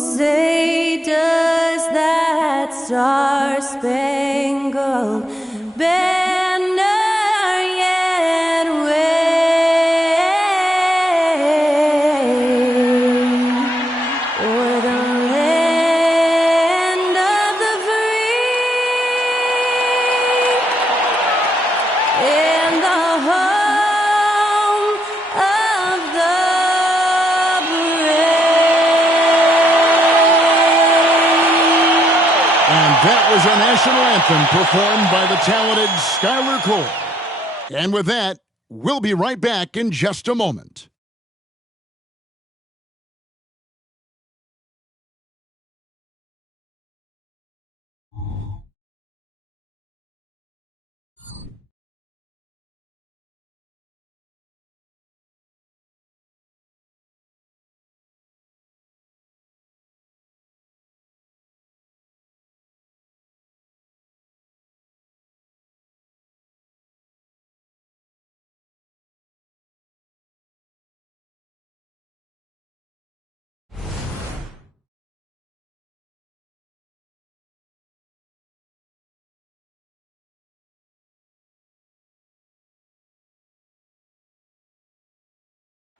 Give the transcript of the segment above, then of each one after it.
say does that star-spangled banner yet wave o'er the land of the free and the home of the That was our national anthem performed by the talented Skylar Cole. And with that, we'll be right back in just a moment.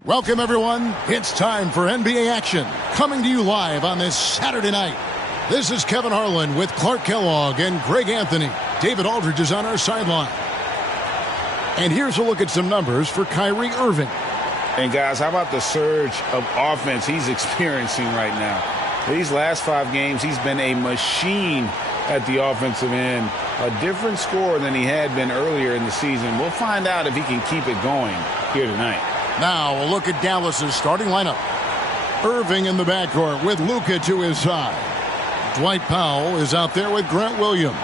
Welcome, everyone. It's time for NBA action, coming to you live on this Saturday night. This is Kevin Harlan with Clark Kellogg and Greg Anthony. David Aldridge is on our sideline. And here's a look at some numbers for Kyrie Irving. And, guys, how about the surge of offense he's experiencing right now? These last 5 games, he's been a machine at the offensive end. A different scorer than he had been earlier in the season. We'll find out if he can keep it going here tonight. Now a look at Dallas's starting lineup. Irving in the backcourt with Luka to his side. Dwight Powell is out there with Grant Williams.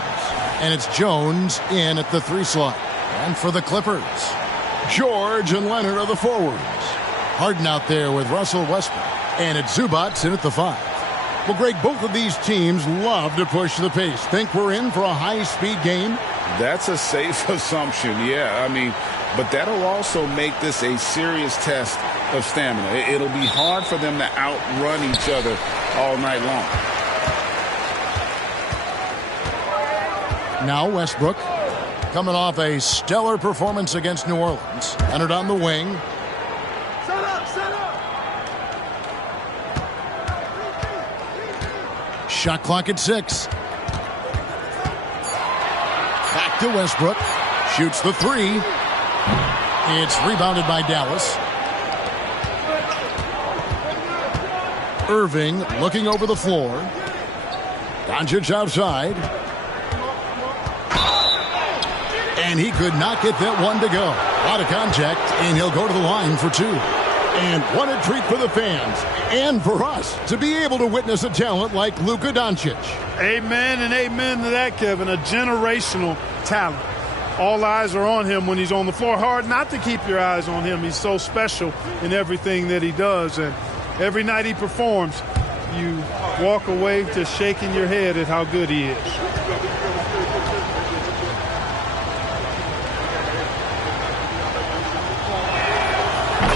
And it's Jones in at the 3 slot. And for the Clippers, George and Leonard are the forwards. Harden out there with Russell Westbrook. And it's Zubac in at the 5. Well, Greg, both of these teams love to push the pace. Think we're in for a high-speed game? That's a safe assumption, yeah. I mean, but that'll also make this a serious test of stamina. It'll be hard for them to outrun each other all night long. Now Westbrook, coming off a stellar performance against New Orleans. Leonard on the wing. Set up, set up. Shot clock at 6. Back to Westbrook. Shoots the 3. It's rebounded by Dallas. Irving looking over the floor. Doncic outside. And he could not get that one to go. A lot of contact, and he'll go to the line for 2. And what a treat for the fans and for us to be able to witness a talent like Luka Doncic. Amen and amen to that, Kevin. A generational talent. All eyes are on him when he's on the floor. Hard not to keep your eyes on him. He's so special in everything that he does. And every night he performs, you walk away just shaking your head at how good he is.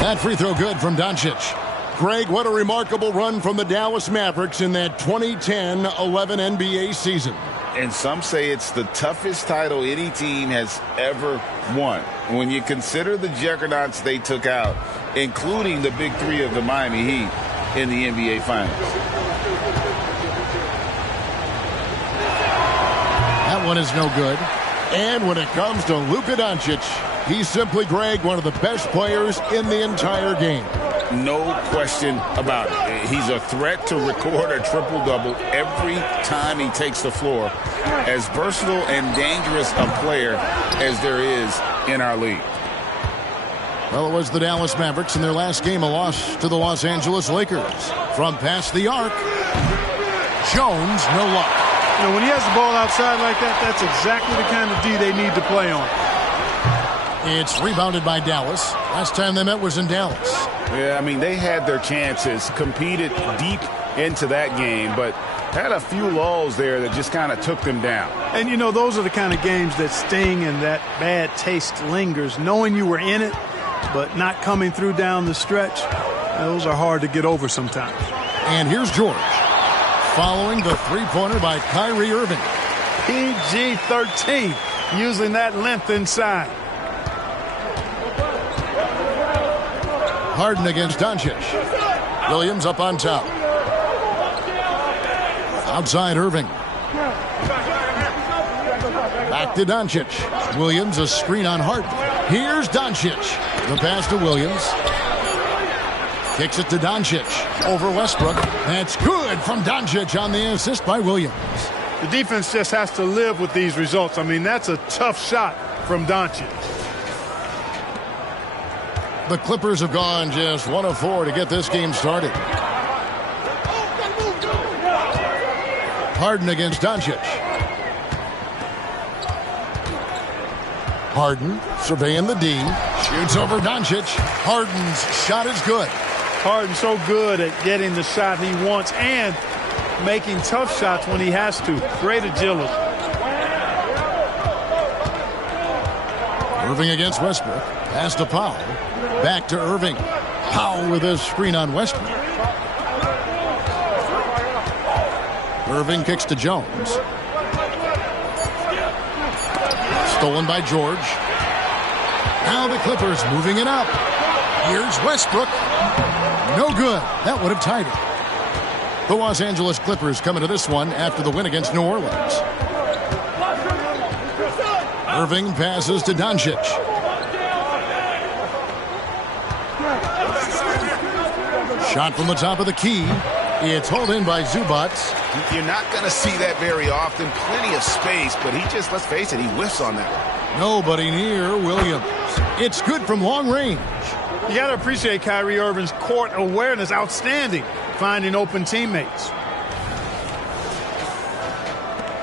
That free throw good from Doncic. Greg, what a remarkable run from the Dallas Mavericks in that 2010-11 NBA season. And some say it's the toughest title any team has ever won. When you consider the juggernauts they took out, including the big 3 of the Miami Heat in the NBA Finals. That one is no good. And when it comes to Luka Doncic, he's simply, Greg, one of the best players in the entire game. No question about it. He's a threat to record a triple-double every time he takes the floor. As versatile and dangerous a player as there is in our league. Well, it was the Dallas Mavericks in their last game, a loss to the Los Angeles Lakers. From past the arc, Jones, no luck. You know, when he has the ball outside like that, that's exactly the kind of D they need to play on. It's rebounded by Dallas. Last time they met was in Dallas. Yeah, I mean, they had their chances, competed deep into that game, but had a few lulls there that just kind of took them down. And, you know, those are the kind of games that sting and that bad taste lingers. Knowing you were in it, but not coming through down the stretch, those are hard to get over sometimes. And here's George. following the three-pointer by Kyrie Irving. PG-13, using that length inside. Harden against Doncic. Williams up on top. Outside Irving. Back to Doncic. Williams a screen on Harden. Here's Doncic. The pass to Williams. Kicks it to Doncic. Over Westbrook. That's good from Doncic on the assist by Williams. The defense just has to live with these results. I mean, that's a tough shot from Doncic. The Clippers have gone just 1 of 4 to get this game started. Harden against Doncic. Harden surveying the D. Shoots over Doncic. Harden's shot is good. Harden so good at getting the shot he wants and making tough shots when he has to. Great agility. Irving against Westbrook. Pass to Powell. Back to Irving. Powell with a screen on Westbrook. Irving kicks to Jones. Stolen by George. Now the Clippers moving it up. Here's Westbrook. No good. That would have tied it. The Los Angeles Clippers come into this one after the win against New Orleans. Irving passes to Doncic. Shot from the top of the key. It's hauled in by Zubac. You're not going to see that very often. Plenty of space, but he just, let's face it, he whiffs on that. Nobody near Williams. It's good from long range. You got to appreciate Kyrie Irving's court awareness. Outstanding. Finding open teammates.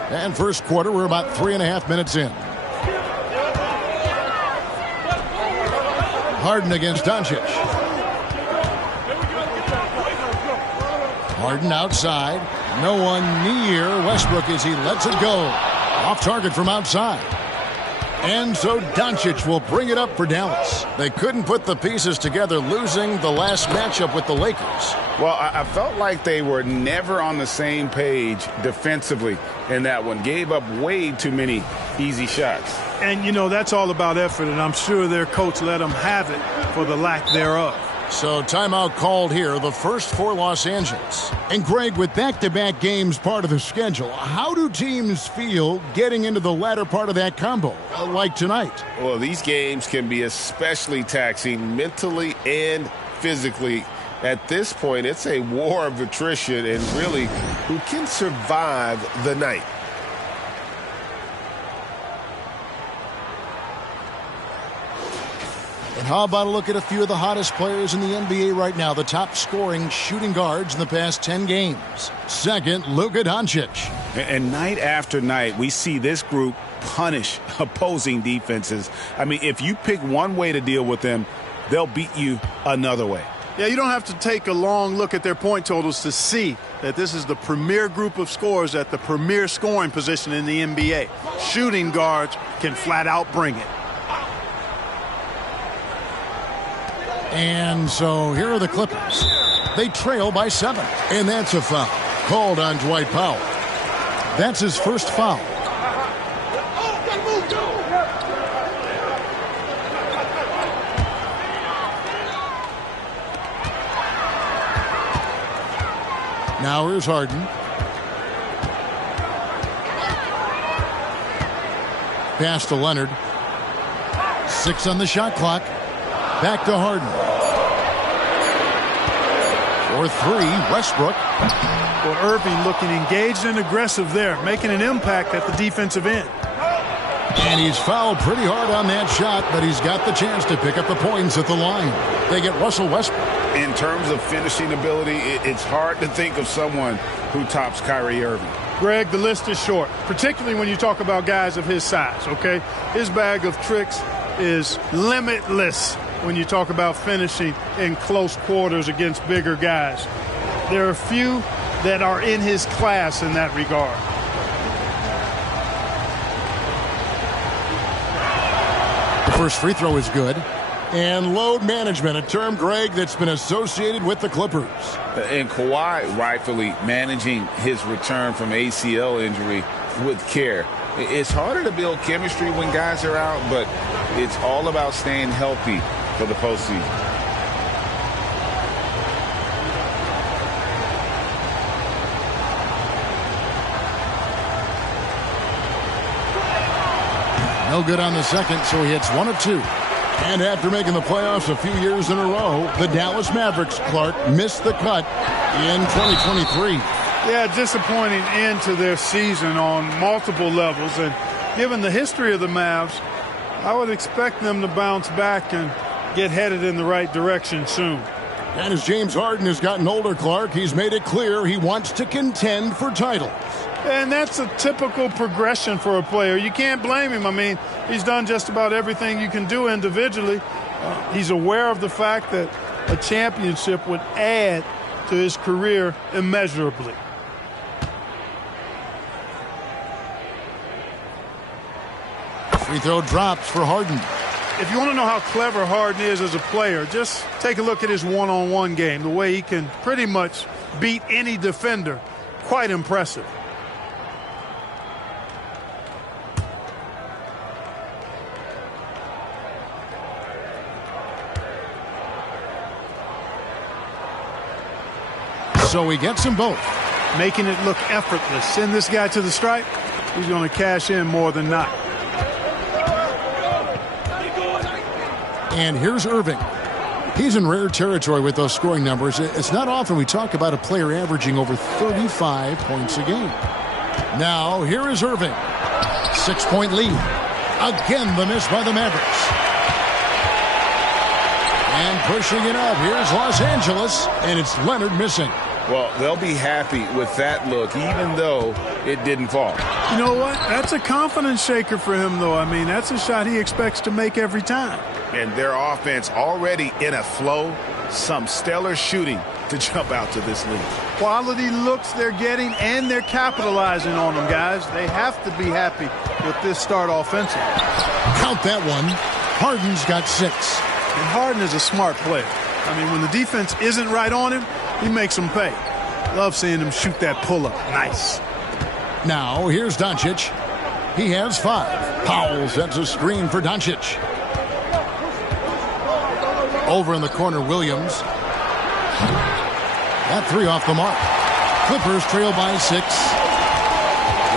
And first quarter, we're about 3.5 minutes in. Harden against Doncic. Harden outside. No one near Westbrook as he lets it go. Off target from outside. And so Doncic will bring it up for Dallas. They couldn't put the pieces together, losing the last matchup with the Lakers. Well, I felt like they were never on the same page defensively in that one. Gave up way too many easy shots. And, you know, that's all about effort, and I'm sure their coach let them have it for the lack thereof. So timeout called here, the first for Los Angeles. And Greg, with back-to-back games part of the schedule, how do teams feel getting into the latter part of that combo, like tonight? Well, these games can be especially taxing mentally and physically. At this point, it's a war of attrition and really who can survive the night. And how about a look at a few of the hottest players in the NBA right now, the top scoring shooting guards in the past 10 games. Second, Luka Doncic. And night after night, we see this group punish opposing defenses. I mean, if you pick one way to deal with them, they'll beat you another way. Yeah, you don't have to take a long look at their point totals to see that this is the premier group of scorers at the premier scoring position in the NBA. Shooting guards can flat out bring it. And so here are the Clippers. They trail by 7. And that's a foul called on Dwight Powell. That's his first foul. Now here's Harden. Pass to Leonard. 6 on the shot clock. Back to Harden. For 3, Westbrook. Well, Irving looking engaged and aggressive there, making an impact at the defensive end. And he's fouled pretty hard on that shot, but he's got the chance to pick up the points at the line. They get Russell Westbrook. In terms of finishing ability, it's hard to think of someone who tops Kyrie Irving. Greg, the list is short, particularly when you talk about guys of his size, okay? His bag of tricks is limitless when you talk about finishing in close quarters against bigger guys. There are few that are in his class in that regard. The first free throw is good. And load management, a term, Greg, that's been associated with the Clippers. And Kawhi rightfully managing his return from ACL injury with care. It's harder to build chemistry when guys are out, but it's all about staying healthy for the postseason. No good on the second, so he hits 1 of 2. And after making the playoffs a few years in a row, the Dallas Mavericks, Clark, missed the cut in 2023. Yeah, disappointing end to their season on multiple levels. And given the history of the Mavs, I would expect them to bounce back and get headed in the right direction soon. And as James Harden has gotten older, Clark, he's made it clear he wants to contend for titles. And that's a typical progression for a player. You can't blame him. I mean, he's done just about everything you can do individually. He's aware of the fact that a championship would add to his career immeasurably. Free throw drops for Harden. If you want to know how clever Harden is as a player, just take a look at his one-on-one game, the way he can pretty much beat any defender. Quite impressive. So he gets them both. Making it look effortless. Send this guy to the stripe. He's going to cash in more than not. And here's Irving. He's in rare territory with those scoring numbers. It's not often we talk about a player averaging over 35 points a game. Now, here is Irving. 6-point lead. Again, the miss by the Mavericks. And pushing it up, here's Los Angeles, and it's Leonard missing. Well, they'll be happy with that look, even though it didn't fall. You know what? That's a confidence shaker for him, though. I mean, that's a shot he expects to make every time. And their offense already in a flow. Some stellar shooting to jump out to this lead. Quality looks they're getting, and they're capitalizing on them, guys. They have to be happy with this start offensively. Count that one. Harden's got 6. And Harden is a smart player. I mean, when the defense isn't right on him, he makes them pay. Love seeing him shoot that pull-up. Nice. Now, here's Doncic. He has 5. Powell sets a screen for Doncic. Over in the corner, Williams. That 3 off the mark. Clippers trail by 6.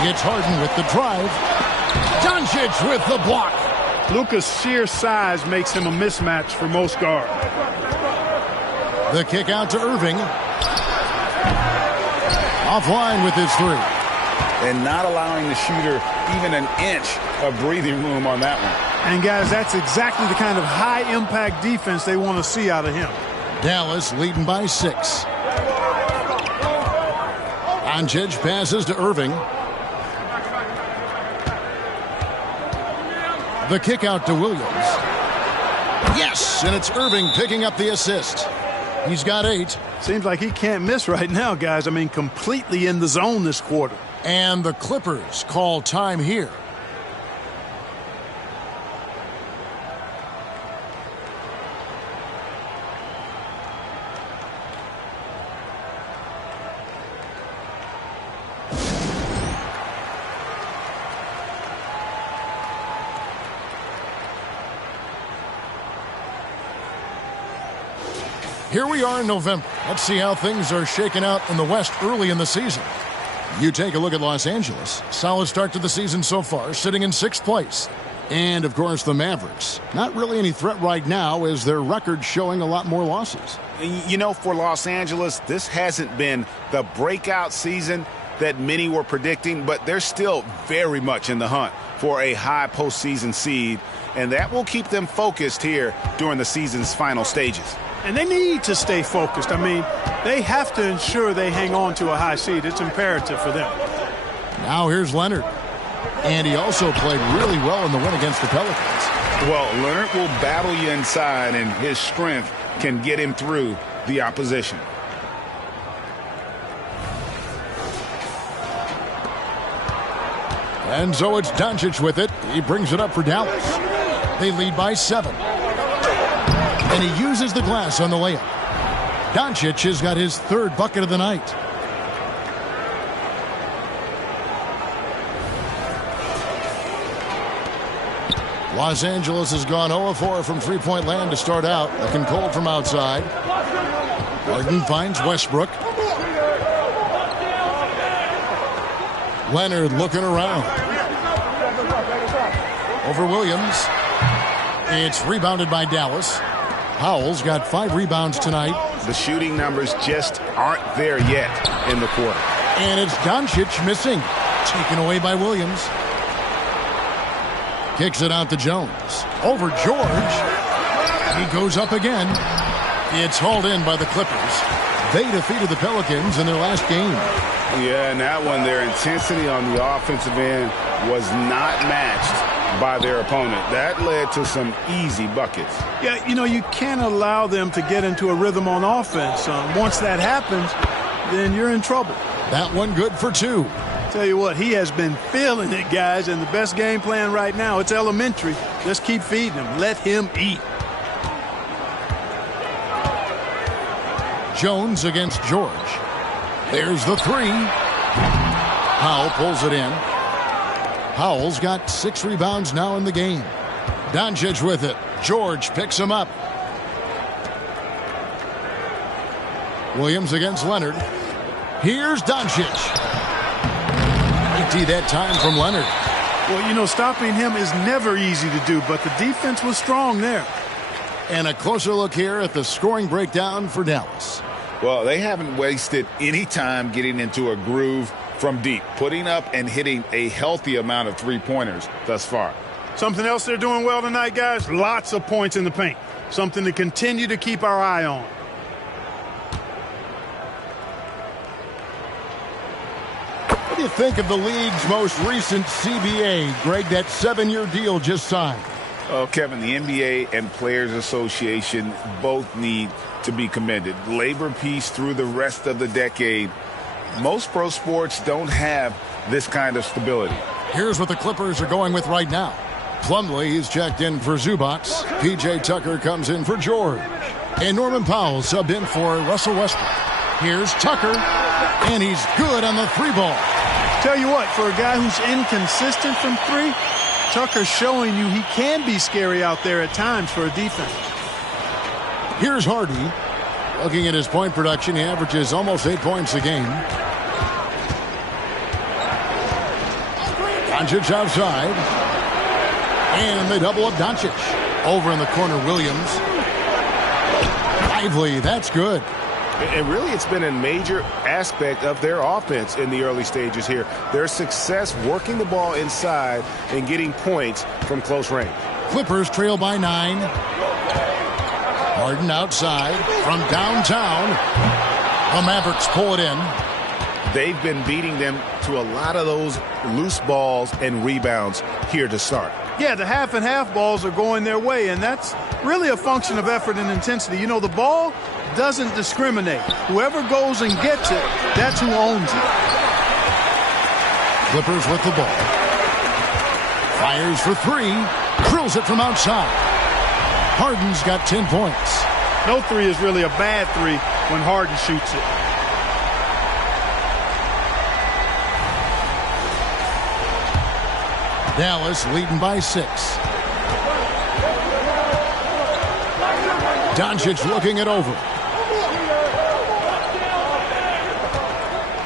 It's Harden with the drive. Doncic with the block. Luka's sheer size makes him a mismatch for most guards. The kick out to Irving. Offline with his 3. And not allowing the shooter even an inch of breathing room on that one. And, guys, that's exactly the kind of high-impact defense they want to see out of him. Dallas leading by 6. Doncic passes to Irving. The kick out to Williams. Yes, and it's Irving picking up the assist. He's got 8. Seems like he can't miss right now, guys. I mean, completely in the zone this quarter. And the Clippers call time here. Here we are in November. Let's see how things are shaking out in the West early in the season. You take a look at Los Angeles. Solid start to the season so far, sitting in 6th place. And, of course, the Mavericks. Not really any threat right now as their record showing a lot more losses. You know, for Los Angeles, this hasn't been the breakout season that many were predicting, but they're still very much in the hunt for a high postseason seed, and that will keep them focused here during the season's final stages. And they need to stay focused. I mean, they have to ensure they hang on to a high seed. It's imperative for them. Now here's Leonard. And he also played really well in the win against the Pelicans. Well, Leonard will battle you inside, and his strength can get him through the opposition. And so it's Doncic with it. He brings it up for Dallas. They lead by 7. And he uses the glass on the layup. Doncic has got his third bucket of the night. Los Angeles has gone 0-4 from three-point land to start out. Looking cold from outside. Harden finds Westbrook. Leonard looking around. Over Williams. It's rebounded by Dallas. Powell's got 5 rebounds tonight. The shooting numbers just aren't there yet in the quarter. And it's Doncic missing. Taken away by Williams. Kicks it out to Jones. Over George. He goes up again. It's hauled in by the Clippers. They defeated the Pelicans in their last game. Yeah, and that one, their intensity on the offensive end was not matched by their opponent. That led to some easy buckets. Yeah, you know, you can't allow them to get into a rhythm on offense. Once that happens, then you're in trouble. That one good for 2. Tell you what, he has been feeling it, guys, and the best game plan right now, it's elementary. Just keep feeding him. Let him eat. Jones against George. There's the 3. Powell pulls it in. Powell's got 6 rebounds now in the game. Doncic with it. George picks him up. Williams against Leonard. Here's Doncic. That time from Leonard. Well, you know, stopping him is never easy to do, but the defense was strong there. And a closer look here at the scoring breakdown for Dallas. Well, they haven't wasted any time getting into a groove from deep, putting up and hitting a healthy amount of three-pointers thus far. Something else they're doing well tonight, guys, lots of points in the paint. Something to continue to keep our eye on. What do you think of the league's most recent CBA? Greg, that 7-year deal just signed. Oh, Kevin, the NBA and Players Association both need to be commended. Labor peace through the rest of the decade. Most pro sports don't have this kind of stability. Here's what the Clippers are going with right now. Plumlee is checked in for Zubac. P.J. Tucker comes in for George. And Norman Powell subbed in for Russell Westbrook. Here's Tucker, and he's good on the 3-ball. Tell you what, for a guy who's inconsistent from 3, Tucker's showing you he can be scary out there at times for a defense. Here's Hardy. Looking at his point production, he averages almost 8 points a game. Doncic outside. And they double up Doncic. Over in the corner, Williams. Lively, that's good. And really, it's been a major aspect of their offense in the early stages here. Their success working the ball inside and getting points from close range. Clippers trail by 9. Harden outside from downtown. The Mavericks pull it in. They've been beating them to a lot of those loose balls and rebounds here to start. Yeah, the half and half balls are going their way, and that's really a function of effort and intensity. You know, the ball doesn't discriminate. Whoever goes and gets it, that's who owns it. Clippers with the ball. Fires for 3. Drills it from outside. Harden's got 10 points. No 3 is really a bad 3 when Harden shoots it. Dallas leading by 6. Doncic looking it over.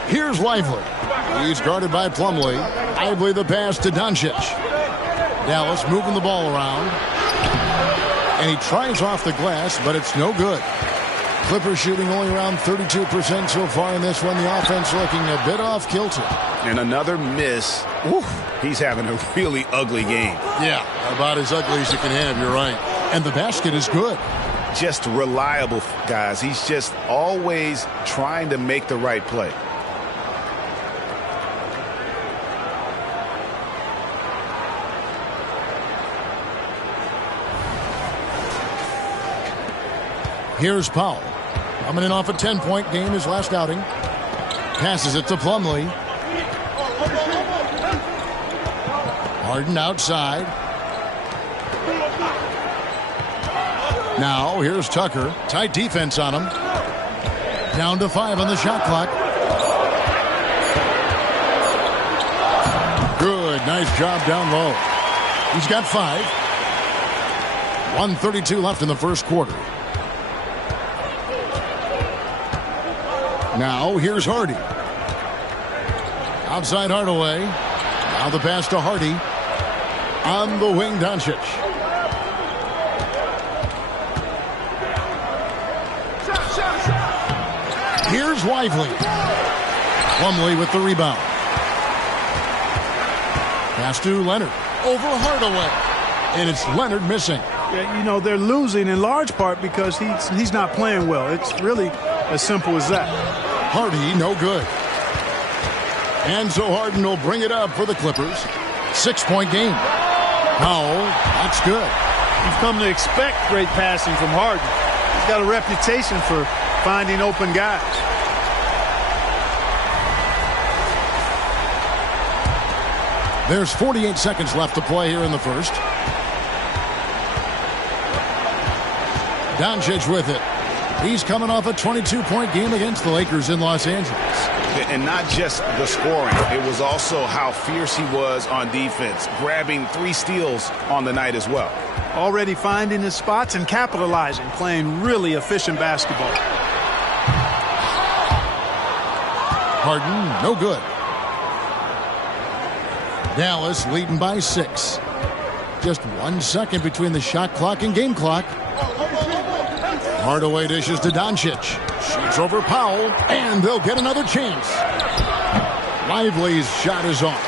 Here's Lively. He's guarded by Plumlee. Lively the pass to Doncic. Dallas moving the ball around. And he tries off the glass, but it's no good. Clippers shooting only around 32% so far in this one. The offense looking a bit off kilter. And another miss. Oof, he's having a really ugly game. Yeah, about as ugly as you can have, you're right. And the basket is good. Just reliable, guys. He's just always trying to make the right play. Here's Powell. Coming in off a 10-point game, his last outing. Passes it to Plumlee. Harden outside. Now here's Tucker. Tight defense on him. Down to 5 on the shot clock. Good. Nice job down low. He's got 5. 1:32 left in the first quarter. Now here's Hardy. Outside Hardaway. Now the pass to Hardy. On the wing, Doncic. Here's Lively. Plumlee with the rebound. Pass to Leonard. Over Hardaway. And it's Leonard missing. Yeah, you know, they're losing in large part because he's not playing well. It's really as simple as that. Hardy, no good. And so Harden will bring it up for the Clippers. 6-point game. Powell, that's good. You've come to expect great passing from Harden. He's got a reputation for finding open guys. There's 48 seconds left to play here in the first. Doncic with it. He's coming off a 22-point game against the Lakers in Los Angeles. And not just the scoring. It was also how fierce he was on defense, grabbing 3 steals on the night as well. Already finding his spots and capitalizing, playing really efficient basketball. Harden, no good. Dallas leading by 6. Just 1 second between the shot clock and game clock. Hardaway dishes to Doncic. Shoots over Powell, and they'll get another chance. Lively's shot is off.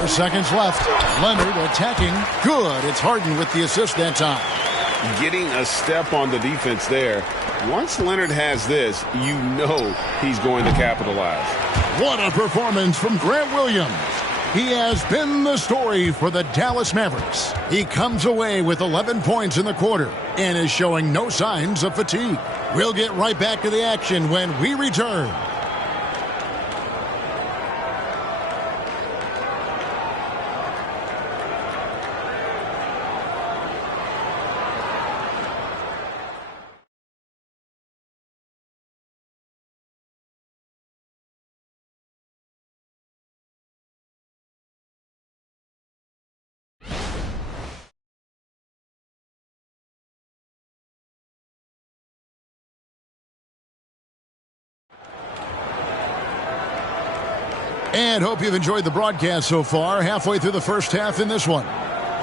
4 seconds left. Leonard attacking. Good. It's Harden with the assist that time. Getting a step on the defense there. Once Leonard has this, you know he's going to capitalize. What a performance from Grant Williams. He has been the story for the Dallas Mavericks. He comes away with 11 points in the quarter and is showing no signs of fatigue. We'll get right back to the action when we return. And hope you've enjoyed the broadcast so far, halfway through the first half in this one.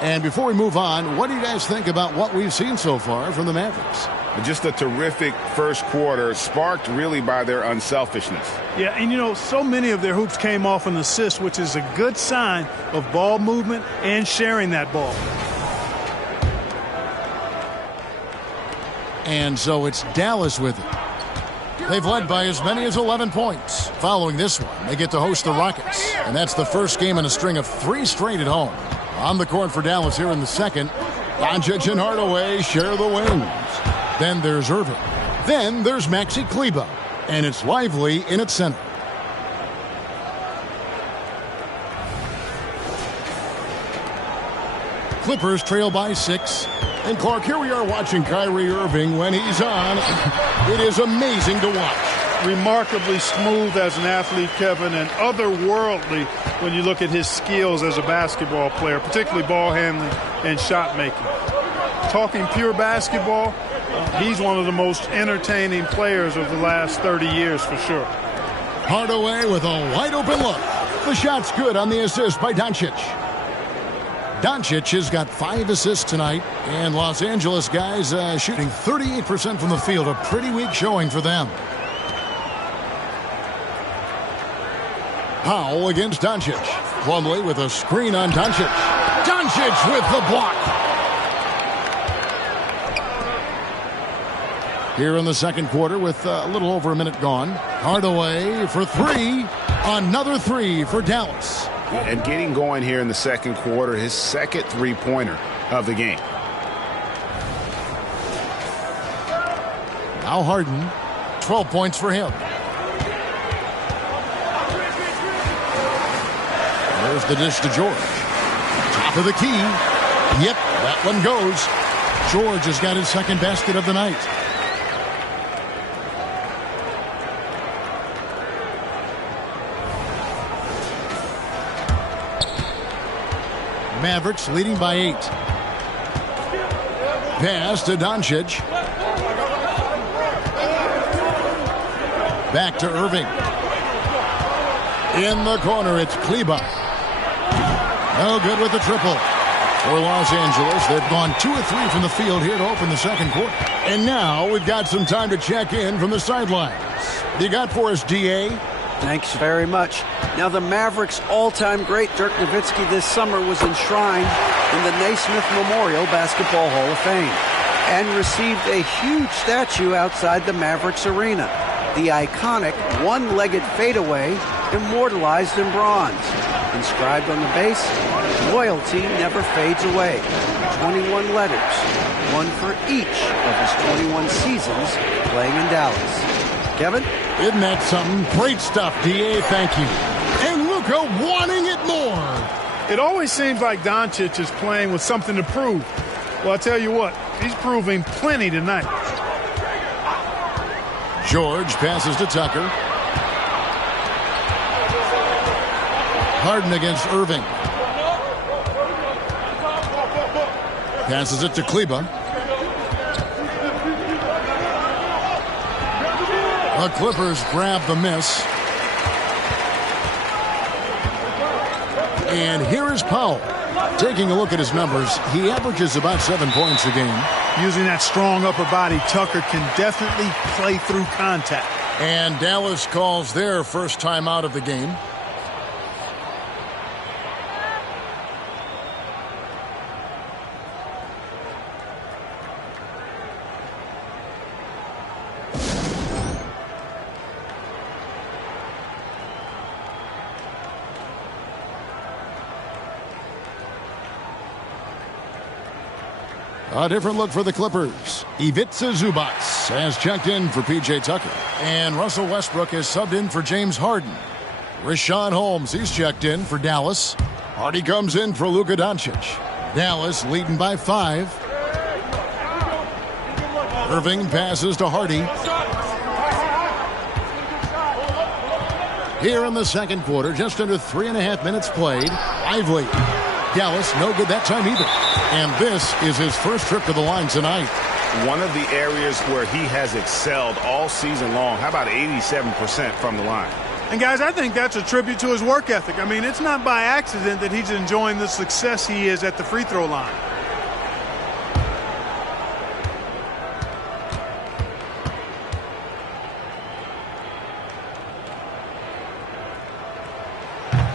And before we move on, what do you guys think about what we've seen so far from the Mavericks? Just a terrific first quarter, sparked really by their unselfishness. Yeah, and you know, so many of their hoops came off an assist, which is a good sign of ball movement and sharing that ball. And so it's Dallas with it. They've led by as many as 11 points. Following this one, they get to host the Rockets. And that's the first game in a string of 3 straight at home. On the court for Dallas here in the second, Doncic and Hardaway share the wings. Then there's Irving. Then there's Maxi Kleber. And it's Lively in its center. Clippers trail by 6. And Clark, here we are watching Kyrie Irving when he's on. It is amazing to watch. Remarkably smooth as an athlete, Kevin, and otherworldly when you look at his skills as a basketball player, particularly ball handling and shot making. Talking pure basketball, he's one of the most entertaining players of the last 30 years for sure. Hardaway with a wide open look. The shot's good on the assist by Doncic. Doncic has got 5 assists tonight, and Los Angeles guys shooting 38% from the field. A pretty weak showing for them. Powell against Doncic. Plumlee with a screen on Doncic. Doncic with the block. Here in the second quarter with a little over a minute gone. Hardaway for 3. Another 3 for Dallas. And getting going here in the second quarter, his second 3-pointer of the game. Now Harden, 12 points for him. There's the dish to George. Top of the key. Yep, that one goes. George has got his second basket of the night. Mavericks leading by 8. Pass to Doncic. Back to Irving. In the corner, it's Kleber. No good with the triple. For Los Angeles, they've gone 2 of 3 from the field here to open the second quarter. And now we've got some time to check in from the sidelines. You got for us, D.A.? Thanks very much. Now, the Mavericks' all-time great Dirk Nowitzki this summer was enshrined in the Naismith Memorial Basketball Hall of Fame and received a huge statue outside the Mavericks arena. The iconic one-legged fadeaway immortalized in bronze. Inscribed on the base, loyalty never fades away. 21 letters, one for each of his 21 seasons playing in Dallas. Kevin? Isn't that something? Great stuff, D.A. Thank you. And Luka wanting it more. It always seems like Doncic is playing with something to prove. Well, I tell you what, he's proving plenty tonight. George passes to Tucker. Harden against Irving. Passes it to Kleber. The Clippers grab the miss. And here is Powell. Taking a look at his numbers, he averages about 7 points a game. Using that strong upper body, Tucker can definitely play through contact. And Dallas calls their first time out of the game. A different look for the Clippers. Ivica Zubac has checked in for P.J. Tucker. And Russell Westbrook has subbed in for James Harden. Richaun Holmes, he's checked in for Dallas. Hardy comes in for Luka Doncic. Dallas leading by 5. Irving passes to Hardy. Here in the second quarter, just under 3.5 minutes played. Lively. Dallas, no good that time either. And this is his first trip to the line tonight. One of the areas where he has excelled all season long. How about 87% from the line? And guys, I think that's a tribute to his work ethic. I mean, it's not by accident that he's enjoying the success he is at the free throw line.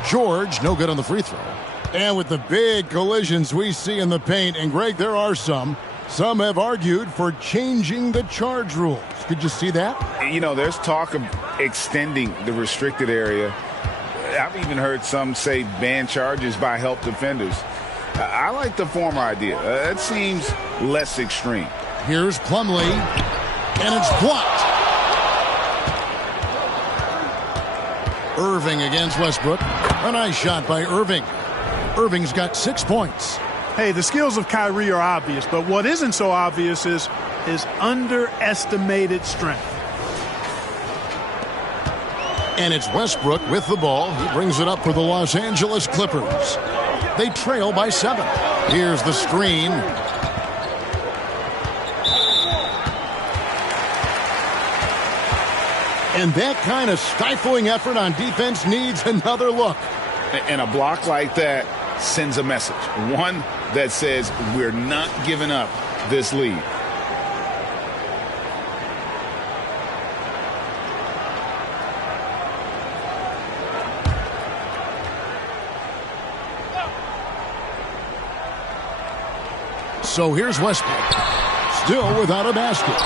George, no good on the free throw. And with the big collisions we see in the paint, and Greg, there are some have argued for changing the charge rules. Did you see that? You know, there's talk of extending the restricted area. I've even heard some say ban charges by help defenders. I like the former idea. It seems less extreme. Here's Plumlee, and it's blocked. Irving against Westbrook. A nice shot by Irving. Irving's got 6 points. Hey, the skills of Kyrie are obvious, but what isn't so obvious is his underestimated strength. And it's Westbrook with the ball. He brings it up for the Los Angeles Clippers. They trail by 7. Here's the screen. And that kind of stifling effort on defense needs another look. And a block like that sends a message. One that says we're not giving up this lead. So here's Westbrook, still without a basket.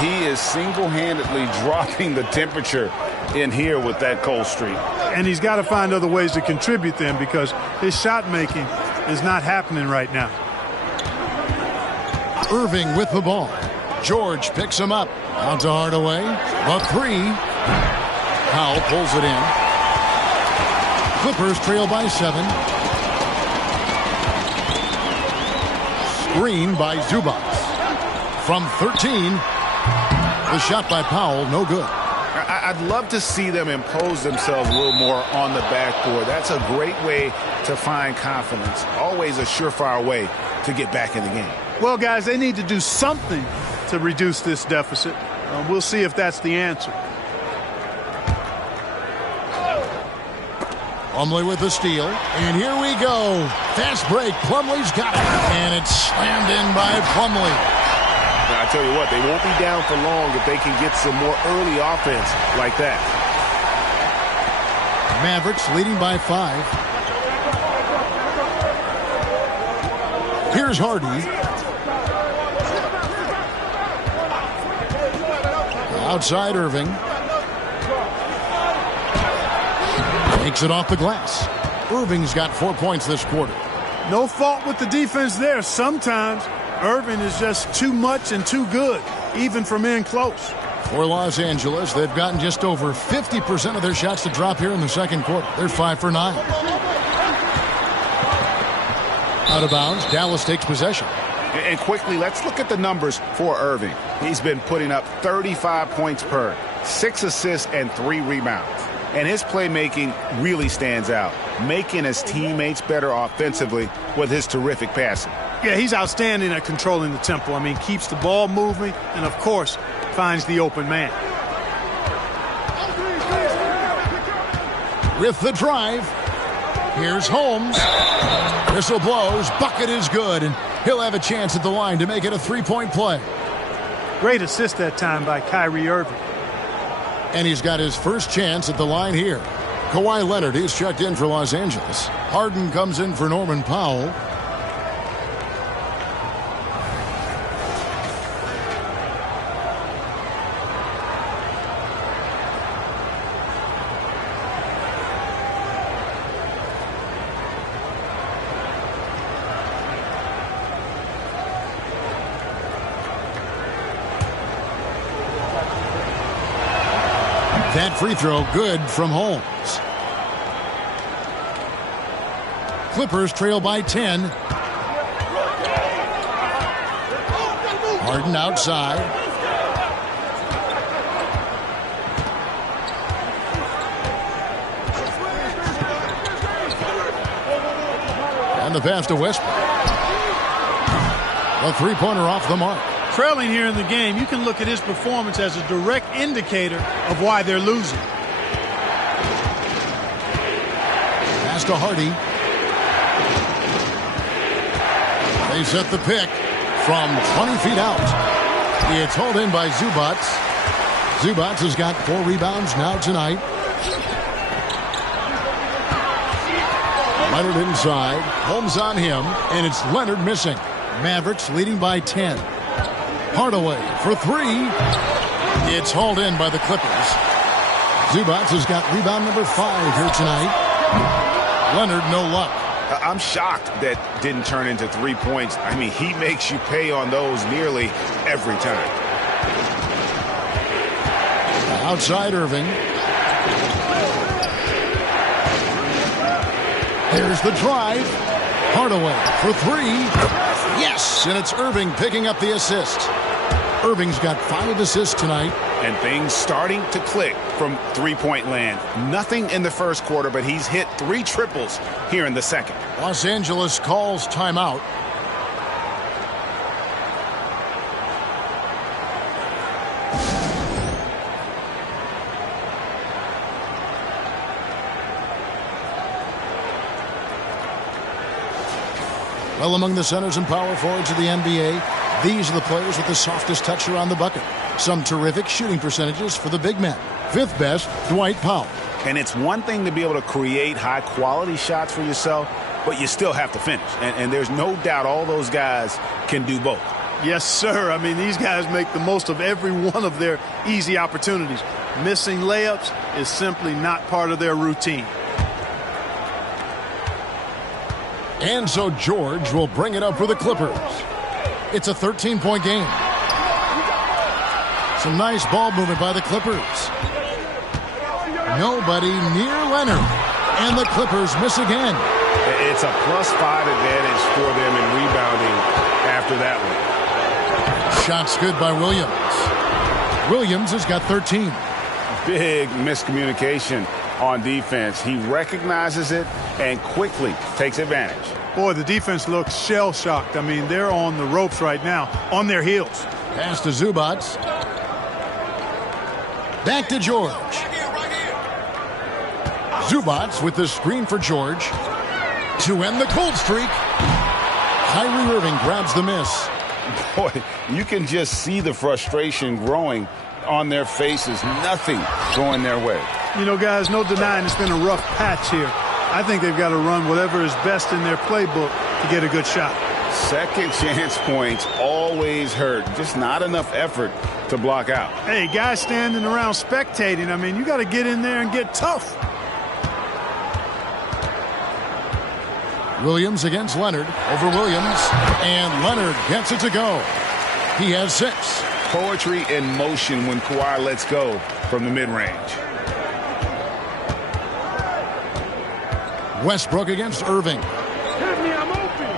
He is single-handedly dropping the temperature in here with that cold streak. And he's got to find other ways to contribute then, because his shot making is not happening right now. Irving with the ball. George picks him up. Out to Hardaway. The 3. Powell pulls it in. Clippers trail by 7. Green by Zubac. From 13, the shot by Powell, no good. I'd love to see them impose themselves a little more on the backboard. That's a great way to find confidence. Always a surefire way to get back in the game. Well, guys, they need to do something to reduce this deficit. We'll see if that's the answer. Plumlee with the steal. And here we go. Fast break. Plumlee's got it. And it's slammed in by Plumlee. Now, I tell you what, they won't be down for long if they can get some more early offense like that. Mavericks leading by 5. Here's Hardy. Outside Irving. Takes it off the glass. Irving's got 4 points this quarter. No fault with the defense there. Sometimes Irving is just too much and too good, even from in close. For Los Angeles, they've gotten just over 50% of their shots to drop here in the second quarter. They're 5 for 9. Out of bounds, Dallas takes possession. And quickly, let's look at the numbers for Irving. He's been putting up 35 points per, 6 assists, and 3 rebounds. And his playmaking really stands out, making his teammates better offensively with his terrific passing. Yeah, he's outstanding at controlling the tempo. I mean, keeps the ball moving and, of course, finds the open man. With the drive, here's Holmes. Whistle blows, bucket is good, and he'll have a chance at the line to make it a 3-point play. Great assist that time by Kyrie Irving. And he's got his first chance at the line here. Kawhi Leonard is checked in for Los Angeles. Harden comes in for Norman Powell. That free throw good from Holmes. Clippers trail by 10. Harden outside. And the pass to Westbrook. A three-pointer off the mark. Trailing here in the game, you can look at his performance as a direct indicator of why they're losing. Pass to Hardy. They set the pick from 20 feet out. It's hauled in by Zubac. Zubac has got 4 rebounds now tonight. Leonard inside. Holmes on him, and it's Leonard missing. Mavericks leading by 10. Hardaway for 3. It's hauled in by the Clippers. Zubac has got rebound number 5 here tonight. Leonard, no luck. I'm shocked that didn't turn into 3 points. I mean, he makes you pay on those nearly every time. Outside Irving. Here's the drive. Hardaway for 3. Yes, and it's Irving picking up the assist. Irving's got 5 assists tonight. And things starting to click from three-point land. Nothing in the first quarter, but he's hit 3 triples here in the second. Los Angeles calls timeout. Well, among the centers and power forwards of the NBA, these are the players with the softest touch around the bucket. Some terrific shooting percentages for the big men. 5th best, Dwight Powell. And it's one thing to be able to create high-quality shots for yourself, but you still have to finish. And there's no doubt all those guys can do both. Yes, sir. I mean, these guys make the most of every one of their easy opportunities. Missing layups is simply not part of their routine. And so George will bring it up for the Clippers. It's a 13-point game. Some nice ball movement by the Clippers. Nobody near Leonard. And the Clippers miss again. It's a +5 advantage for them in rebounding after that one. Shots good by Williams. Williams has got 13. Big miscommunication on defense. He recognizes it and quickly takes advantage. Boy, the defense looks shell-shocked. I mean, they're on the ropes right now, on their heels. Pass to Zubac. Back to George. Zubac with the screen for George. To end the cold streak. Kyrie Irving grabs the miss. Boy, you can just see the frustration growing on their faces. Nothing going their way. You know, guys, no denying it's been a rough patch here. I think they've got to run whatever is best in their playbook to get a good shot. Second chance points always hurt. Just not enough effort to block out. Hey, guys standing around spectating, I mean, you got to get in there and get tough. Williams against Leonard. Over Williams. And Leonard gets it to go. He has 6. Poetry in motion when Kawhi lets go from the mid-range. Westbrook against Irving. Hit me, I'm open.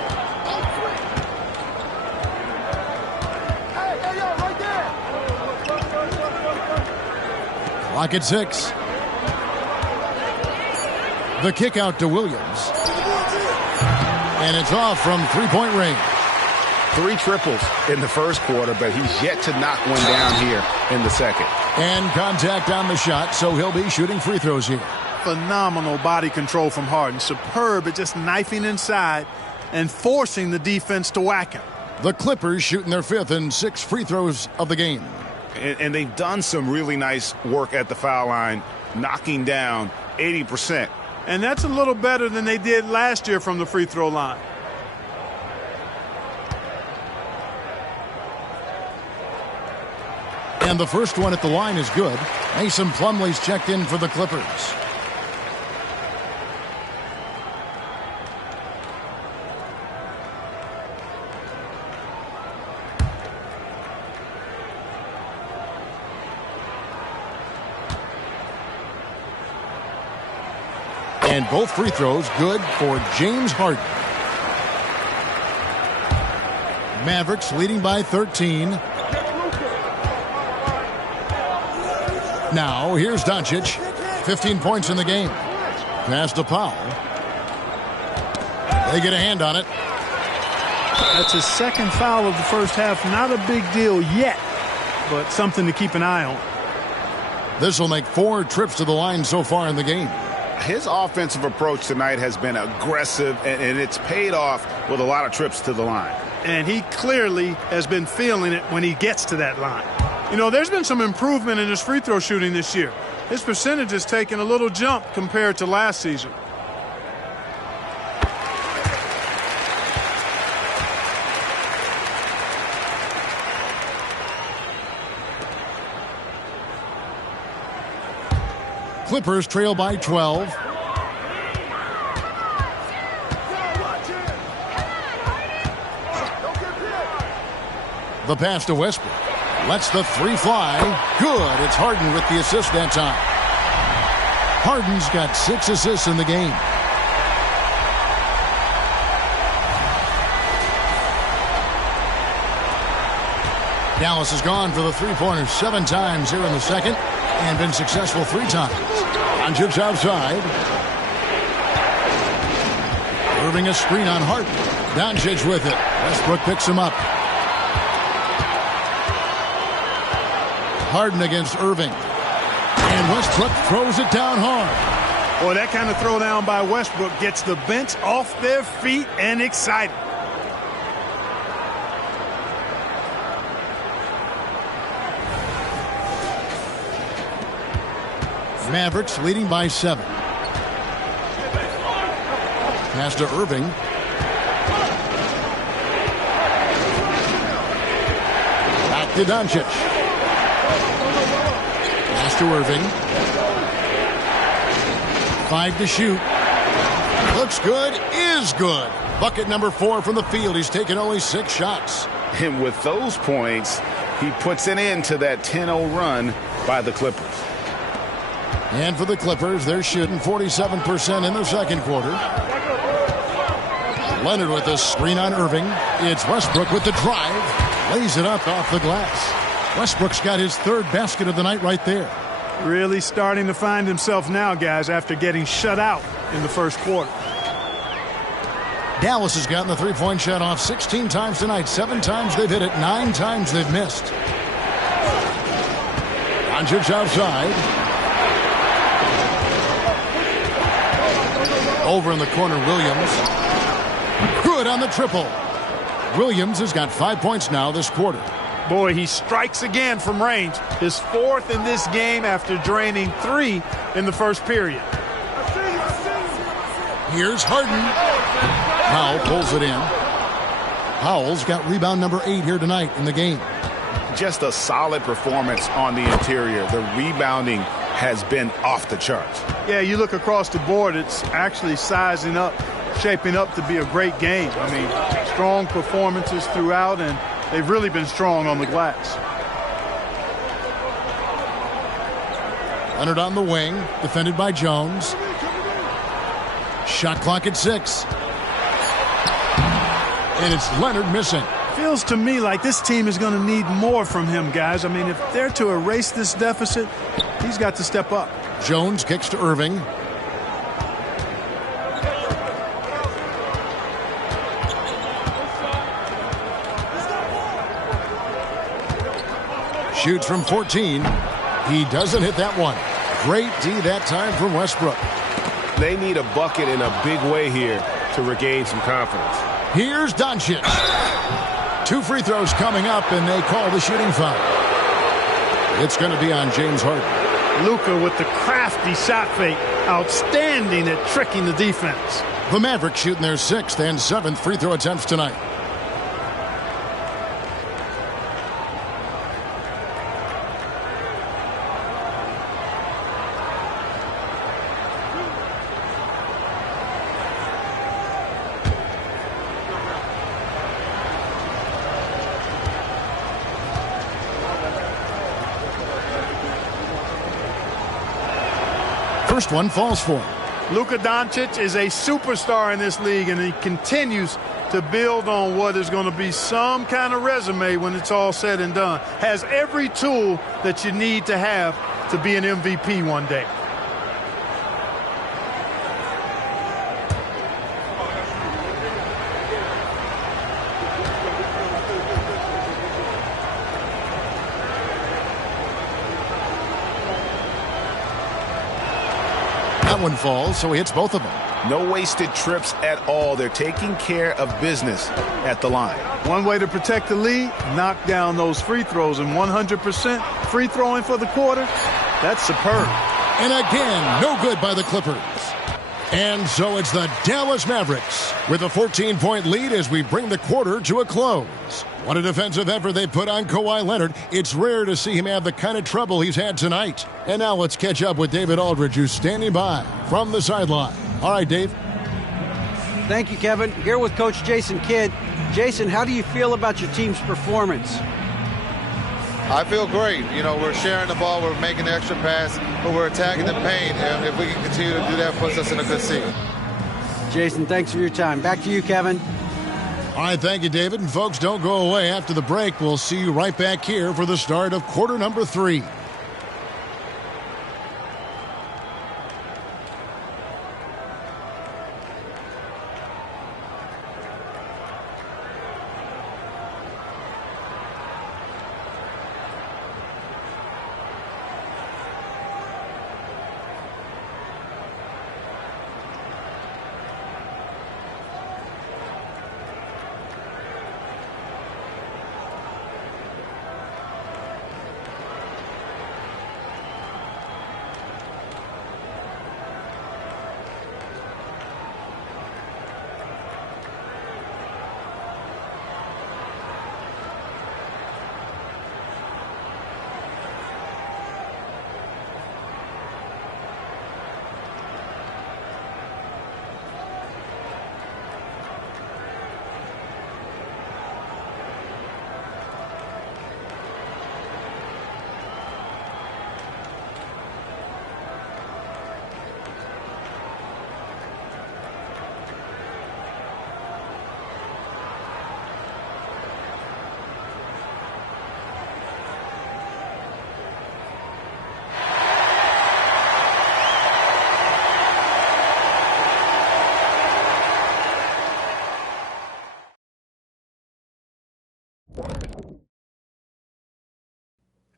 Hey, yo, right there. Clock at 6. The kick out to Williams. And it's off from three-point range. 3 triples in the first quarter, but he's yet to knock one down here in the second. And contact on the shot, so he'll be shooting free throws here. Phenomenal body control from Harden. Superb at just knifing inside and forcing the defense to whack him. The Clippers shooting their 5th and 6th free throws of the game. And they've done some really nice work at the foul line, knocking down 80%. And that's a little better than they did last year from the free throw line. And the first one at the line is good. Mason Plumlee's checked in for the Clippers. And both free throws good for James Harden. Mavericks leading by 13. Now, here's Doncic. 15 points in the game. Pass to Powell. They get a hand on it. That's his second foul of the first half. Not a big deal yet, but something to keep an eye on. This will make 4 trips to the line so far in the game. His offensive approach tonight has been aggressive, and it's paid off with a lot of trips to the line. And he clearly has been feeling it when he gets to that line. You know, there's been some improvement in his free throw shooting this year. His percentage has taken a little jump compared to last season. Clippers trail by 12. The pass to Westbrook. Lets the 3 fly. Good. It's Harden with the assist that time. Harden's got 6 assists in the game. Dallas has gone for the three-pointer 7 times here in the second and been successful 3 times. Doncic outside. Irving a screen on Harden. Doncic with it. Westbrook picks him up. Harden against Irving. And Westbrook throws it down hard. Boy, that kind of throwdown by Westbrook gets the bench off their feet and excited. Mavericks leading by 7. Pass to Irving. Back to Doncic. Pass to Irving. 5 to shoot. Looks good, is good. Bucket number 4 from the field. He's taken only 6 shots. And with those points, he puts an end to that 10-0 run by the Clippers. And for the Clippers, they're shooting 47% in the second quarter. Leonard with a screen on Irving. It's Westbrook with the drive. Lays it up off the glass. Westbrook's got his third basket of the night right there. Really starting to find himself now, guys, after getting shut out in the first quarter. Dallas has gotten the three-point shot off 16 times tonight. 7 times they've hit it. 9 times they've missed. Doncic outside. Over in the corner, Williams. Good on the triple. Williams has got 5 points now this quarter. Boy, he strikes again from range. His 4th in this game after draining 3 in the first period. Here's Harden. Powell pulls it in. Powell's got rebound number 8 here tonight in the game. Just a solid performance on the interior. The rebounding has been off the charts. Yeah, you look across the board, it's actually sizing up, shaping up to be a great game. I mean, strong performances throughout, and they've really been strong on the glass. Leonard on the wing, defended by Jones. Shot clock at 6. And it's Leonard missing. Feels to me like this team is going to need more from him, guys. I mean, if they're to erase this deficit, he's got to step up. Jones kicks to Irving. Shoots from 14. He doesn't hit that one. Great D that time from Westbrook. They need a bucket in a big way here to regain some confidence. Here's Doncic. 2 free throws coming up, and they call the shooting foul. It's going to be on James Harden. Luka with the crafty shot fake. Outstanding at tricking the defense. The Mavericks shooting their 6th and 7th free throw attempts tonight. First one falls for him. Luka Doncic is a superstar in this league, and he continues to build on what is going to be some kind of resume when it's all said and done. Has every tool that you need to have to be an MVP one day. That one falls, so he hits both of them. No wasted trips at all. They're taking care of business at the line. One way to protect the lead, knock down those free throws, and 100% free throwing for the quarter, that's superb. And again, no good by the Clippers. And so it's the Dallas Mavericks with a 14-point lead as we bring the quarter to a close. What a defensive effort they put on Kawhi Leonard. It's rare to see him have the kind of trouble he's had tonight. And now let's catch up with David Aldridge, who's standing by from the sideline. All right, Dave. Thank you, Kevin. Here with Coach Jason Kidd. Jason, how do you feel about your team's performance? I feel great. You know, we're sharing the ball, we're making the extra pass, but we're attacking the paint. And if we can continue to do that, it puts us in a good seat. Jason, thanks for your time. Back to you, Kevin. All right, thank you, David. And folks, don't go away. After the break, we'll see you right back here for the start of quarter number 3.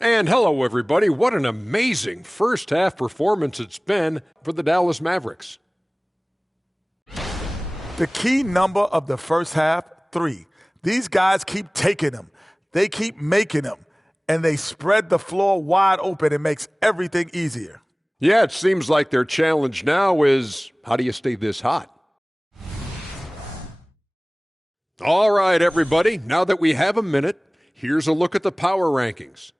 And hello, everybody. What an amazing first-half performance it's been for the Dallas Mavericks. The key number of the first half, 3. These guys keep taking them. They keep making them. And they spread the floor wide open. It makes everything easier. Yeah, it seems like their challenge now is, how do you stay this hot? All right, everybody. Now that we have a minute, here's a look at the power rankings.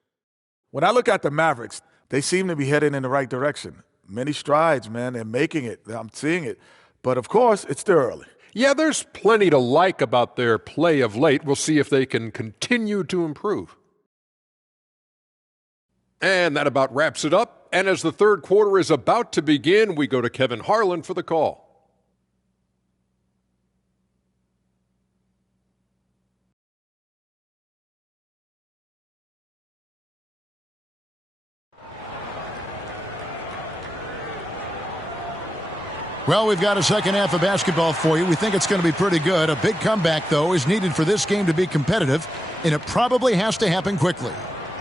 When I look at the Mavericks, they seem to be heading in the right direction. Many strides, man. They're making it. I'm seeing it. But, of course, it's still early. Yeah, there's plenty to like about their play of late. We'll see if they can continue to improve. And that about wraps it up. And as the third quarter is about to begin, we go to Kevin Harlan for the call. Well, we've got a second half of basketball for you. We think it's going to be pretty good. A big comeback, though, is needed for this game to be competitive, and it probably has to happen quickly.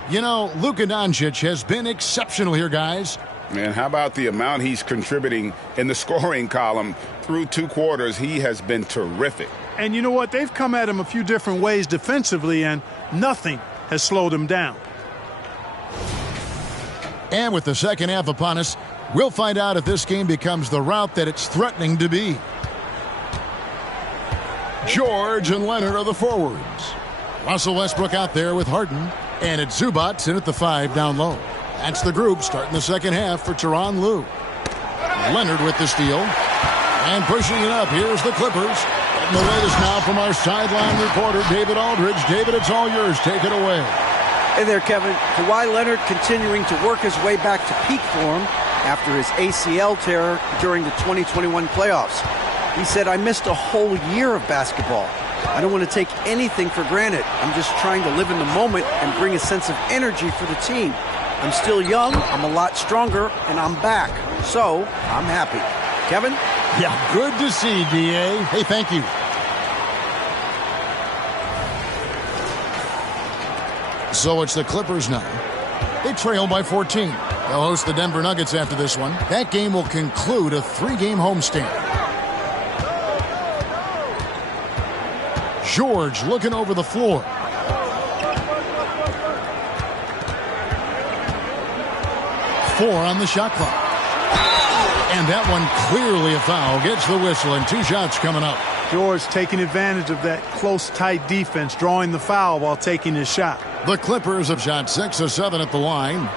You know, Luka Doncic has been exceptional here, guys. And how about the amount he's contributing in the scoring column through 2 quarters? He has been terrific. And you know what? They've come at him a few different ways defensively, and nothing has slowed him down. And with the second half upon us, we'll find out if this game becomes the route that it's threatening to be. George and Leonard are the forwards. Russell Westbrook out there with Harden. And it's Zubac in at the 5 down low. That's the group starting the second half for Tyronn Lue. Leonard with the steal. And pushing it up. Here's the Clippers. Getting the latest now from our sideline reporter, David Aldridge. David, it's all yours. Take it away. Hey there, Kevin. Kawhi Leonard continuing to work his way back to peak form after his ACL tear during the 2021 playoffs. He said, I missed a whole year of basketball. I don't want to take anything for granted. I'm just trying to live in the moment and bring a sense of energy for the team. I'm still young, I'm a lot stronger, and I'm back. So, I'm happy. Kevin? Yeah, good to see, D.A. Hey, thank you. So it's the Clippers now. They trail by 14. They'll host the Denver Nuggets after this one. That game will conclude a 3-game homestand. George looking over the floor. Four on the shot clock. And that one clearly a foul. Gets the whistle and 2 shots coming up. George taking advantage of that close, tight defense, drawing the foul while taking his shot. The Clippers have shot 6 of 7 at the line.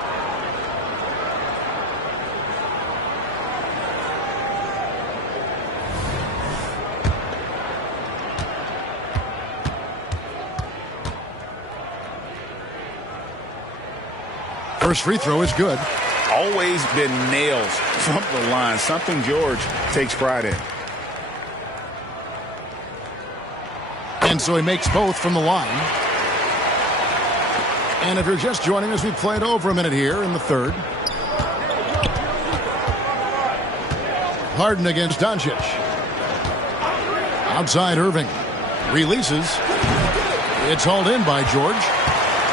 First free throw is good. Always been nails from the line. Something George takes pride in. And so he makes both from the line. And if you're just joining us, we played over a minute here in the third. Harden against Doncic. Outside Irving. Releases. It's hauled in by George.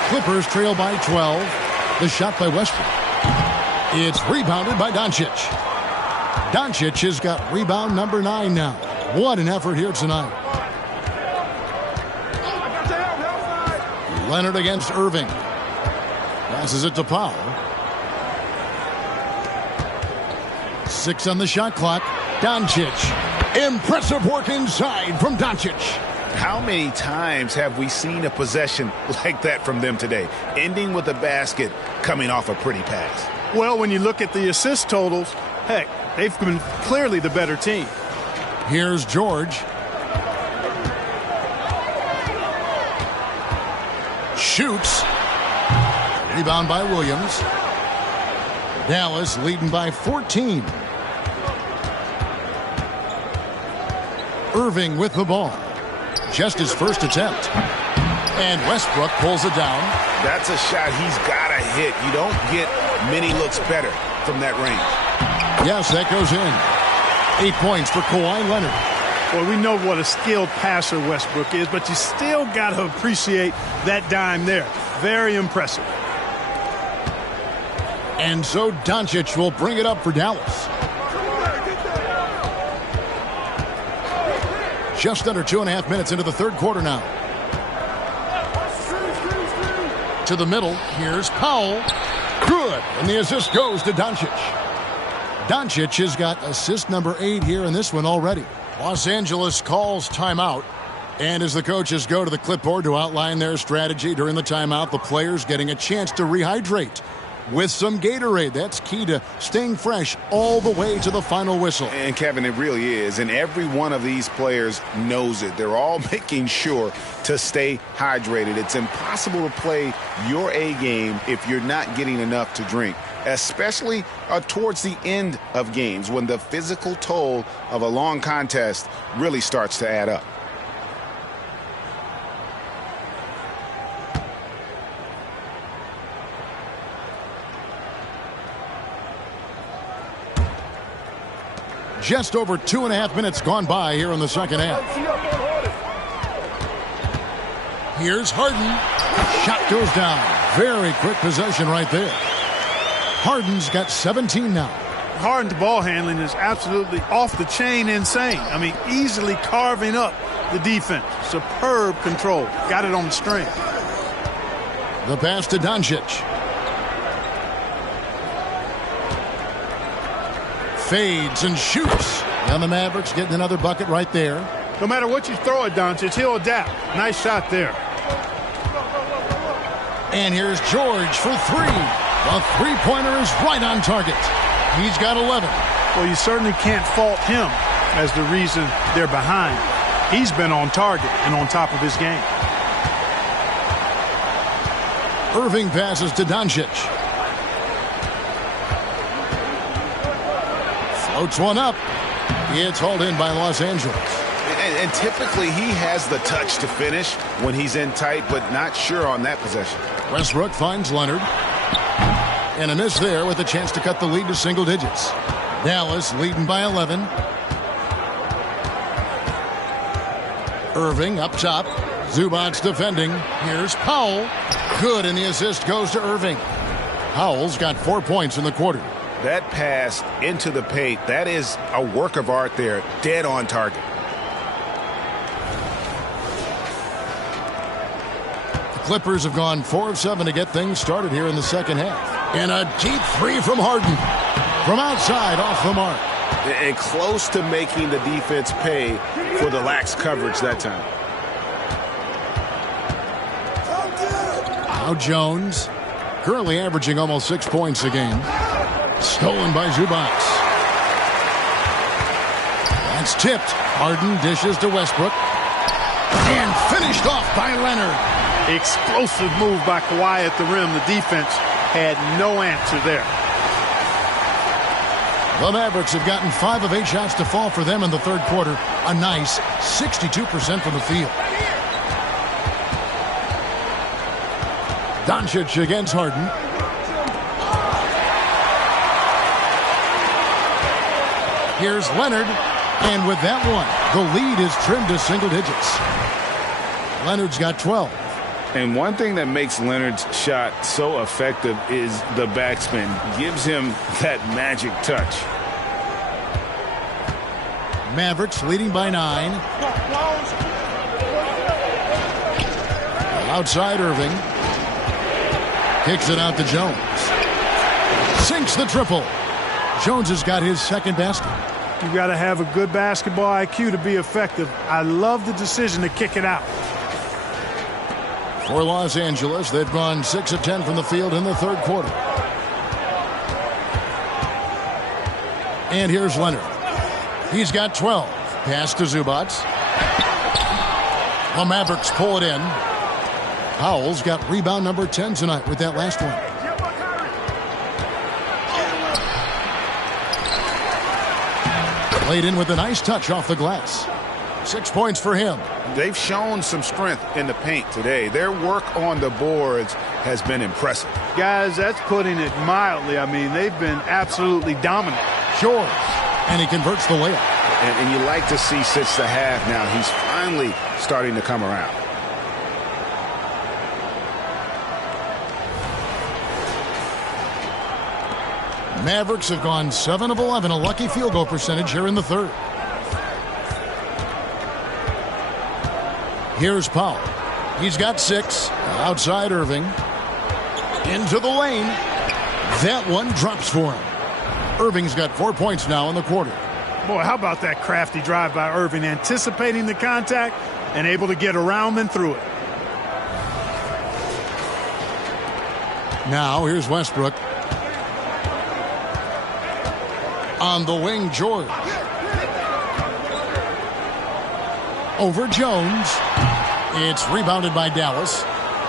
Clippers trail by 12. The shot by Westbrook. It's rebounded by Doncic. Doncic has got rebound number 9 now. What an effort here tonight. Leonard against Irving. Passes it to Powell. 6 on the shot clock. Doncic. Impressive work inside from Doncic. How many times have we seen a possession like that from them today, ending with a basket coming off a pretty pass? Well, when you look at the assist totals, heck, they've been clearly the better team. Here's George. Shoots. Rebound by Williams. Dallas leading by 14. Irving with the ball. Just his first attempt. And Westbrook pulls it down. That's a shot he's got to hit. You don't get many looks better from that range. Yes, that goes in. 8 points for Kawhi Leonard. Well, we know what a skilled passer Westbrook is, but you still got to appreciate that dime there. Very impressive. And so Doncic will bring it up for Dallas. Just under 2.5 minutes into the third quarter now. To the middle, here's Powell. Good, and the assist goes to Doncic. Doncic has got assist number 8 here in this one already. Los Angeles calls timeout. And as the coaches go to the clipboard to outline their strategy during the timeout, the players getting a chance to rehydrate with some Gatorade. That's key to staying fresh all the way to the final whistle. And Kevin, it really is. And every one of these players knows it. They're all making sure to stay hydrated. It's impossible to play your A game if you're not getting enough to drink, especially towards the end of games when the physical toll of a long contest really starts to add up. Just over 2.5 minutes gone by here in the second half. Here's Harden. Shot goes down. Very quick possession right there. Harden's got 17 now. Harden's ball handling is absolutely off the chain insane. I mean, easily carving up the defense. Superb control. Got it on the string. The pass to Doncic. Fades and shoots. And the Mavericks getting another bucket right there. No matter what you throw at Doncic, he'll adapt. Nice shot there. And here's George for 3. The three-pointer is right on target. He's got 11. Well, you certainly can't fault him as the reason they're behind. He's been on target and on top of his game. Irving passes to Doncic. Floats one up. It's hauled in by Los Angeles. And typically he has the touch to finish when he's in tight, but not sure on that possession. Westbrook finds Leonard. And a miss there with a chance to cut the lead to single digits. Dallas leading by 11. Irving up top. Zubac's defending. Here's Powell. Good, and the assist goes to Irving. Powell's got 4 points in the quarter. That pass into the paint, that is a work of art there. Dead on target. The Clippers have gone 4 of 7 to get things started here in the second half. And a deep 3 from Harden. From outside, off the mark. And close to making the defense pay for the lax coverage that time. Now Jones, currently averaging almost 6 points a game. Stolen by Zubac. That's tipped. Harden dishes to Westbrook. And finished off by Leonard. Explosive move by Kawhi at the rim. The defense had no answer there. The Mavericks have gotten 5 of 8 shots to fall for them in the third quarter. A nice 62% from the field. Doncic against Harden. Here's Leonard. And with that one, the lead is trimmed to single digits. Leonard's got 12. And one thing that makes Leonard's shot so effective is the backspin. Gives him that magic touch. Mavericks leading by 9. Outside Irving. Kicks it out to Jones. Sinks the triple. Jones has got his second basket. You've got to have a good basketball IQ to be effective. I love the decision to kick it out. For Los Angeles, they've gone 6 of 10 from the field in the third quarter. And here's Leonard. He's got 12. Pass to Zubac. The Mavericks pull it in. Powell's got rebound number 10 tonight with that last one. Played in with a nice touch off the glass. 6 points for him. They've shown some strength in the paint today. Their work on the boards has been impressive. Guys, that's putting it mildly. I mean, they've been absolutely dominant. George. And he converts the layup. And you like to see since the half now, he's finally starting to come around. Mavericks have gone 7 of 11, a lucky field goal percentage here in the third. Here's Powell. He's got 6. Outside Irving. Into the lane. That one drops for him. Irving's got 4 points now in the quarter. Boy, how about that crafty drive by Irving, anticipating the contact and able to get around and through it. Now here's Westbrook. On the wing, George. Over Jones. It's rebounded by Dallas.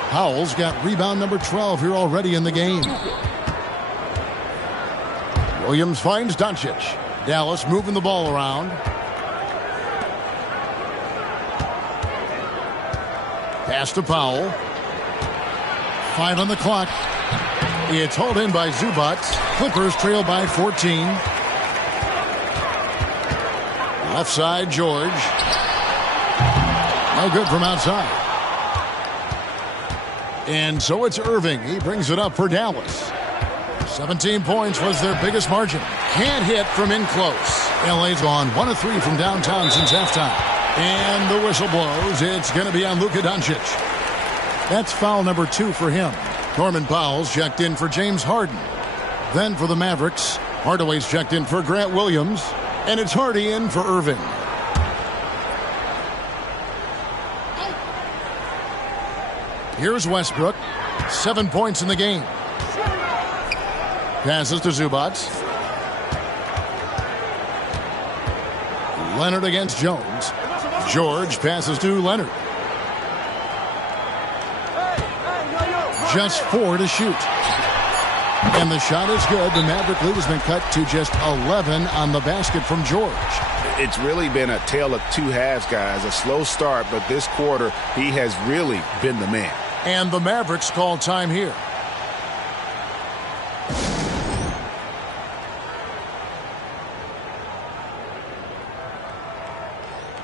Powell's got rebound number 12 here already in the game. Williams finds Doncic. Dallas moving the ball around. Pass to Powell. 5 on the clock. It's hauled in by Zubac. Clippers trail by 14. Left side, George. No good from outside. And so it's Irving. He brings it up for Dallas. 17 points was their biggest margin. Can't hit from in close. LA's gone 1 of 3 from downtown since halftime. And the whistle blows. It's going to be on Luka Doncic. That's foul number 2 for him. Norman Powell's checked in for James Harden. Then for the Mavericks, Hardaway's checked in for Grant Williams. And it's Hardy in for Irving. Here's Westbrook. 7 points in the game. Passes to Zubac. Leonard against Jones. George passes to Leonard. Just 4 to shoot. And the shot is good. The Maverick lead has been cut to just 11 on the basket from George. It's really been a tale of 2 halves, guys. A slow start, but this quarter, he has really been the man. And the Mavericks call time here.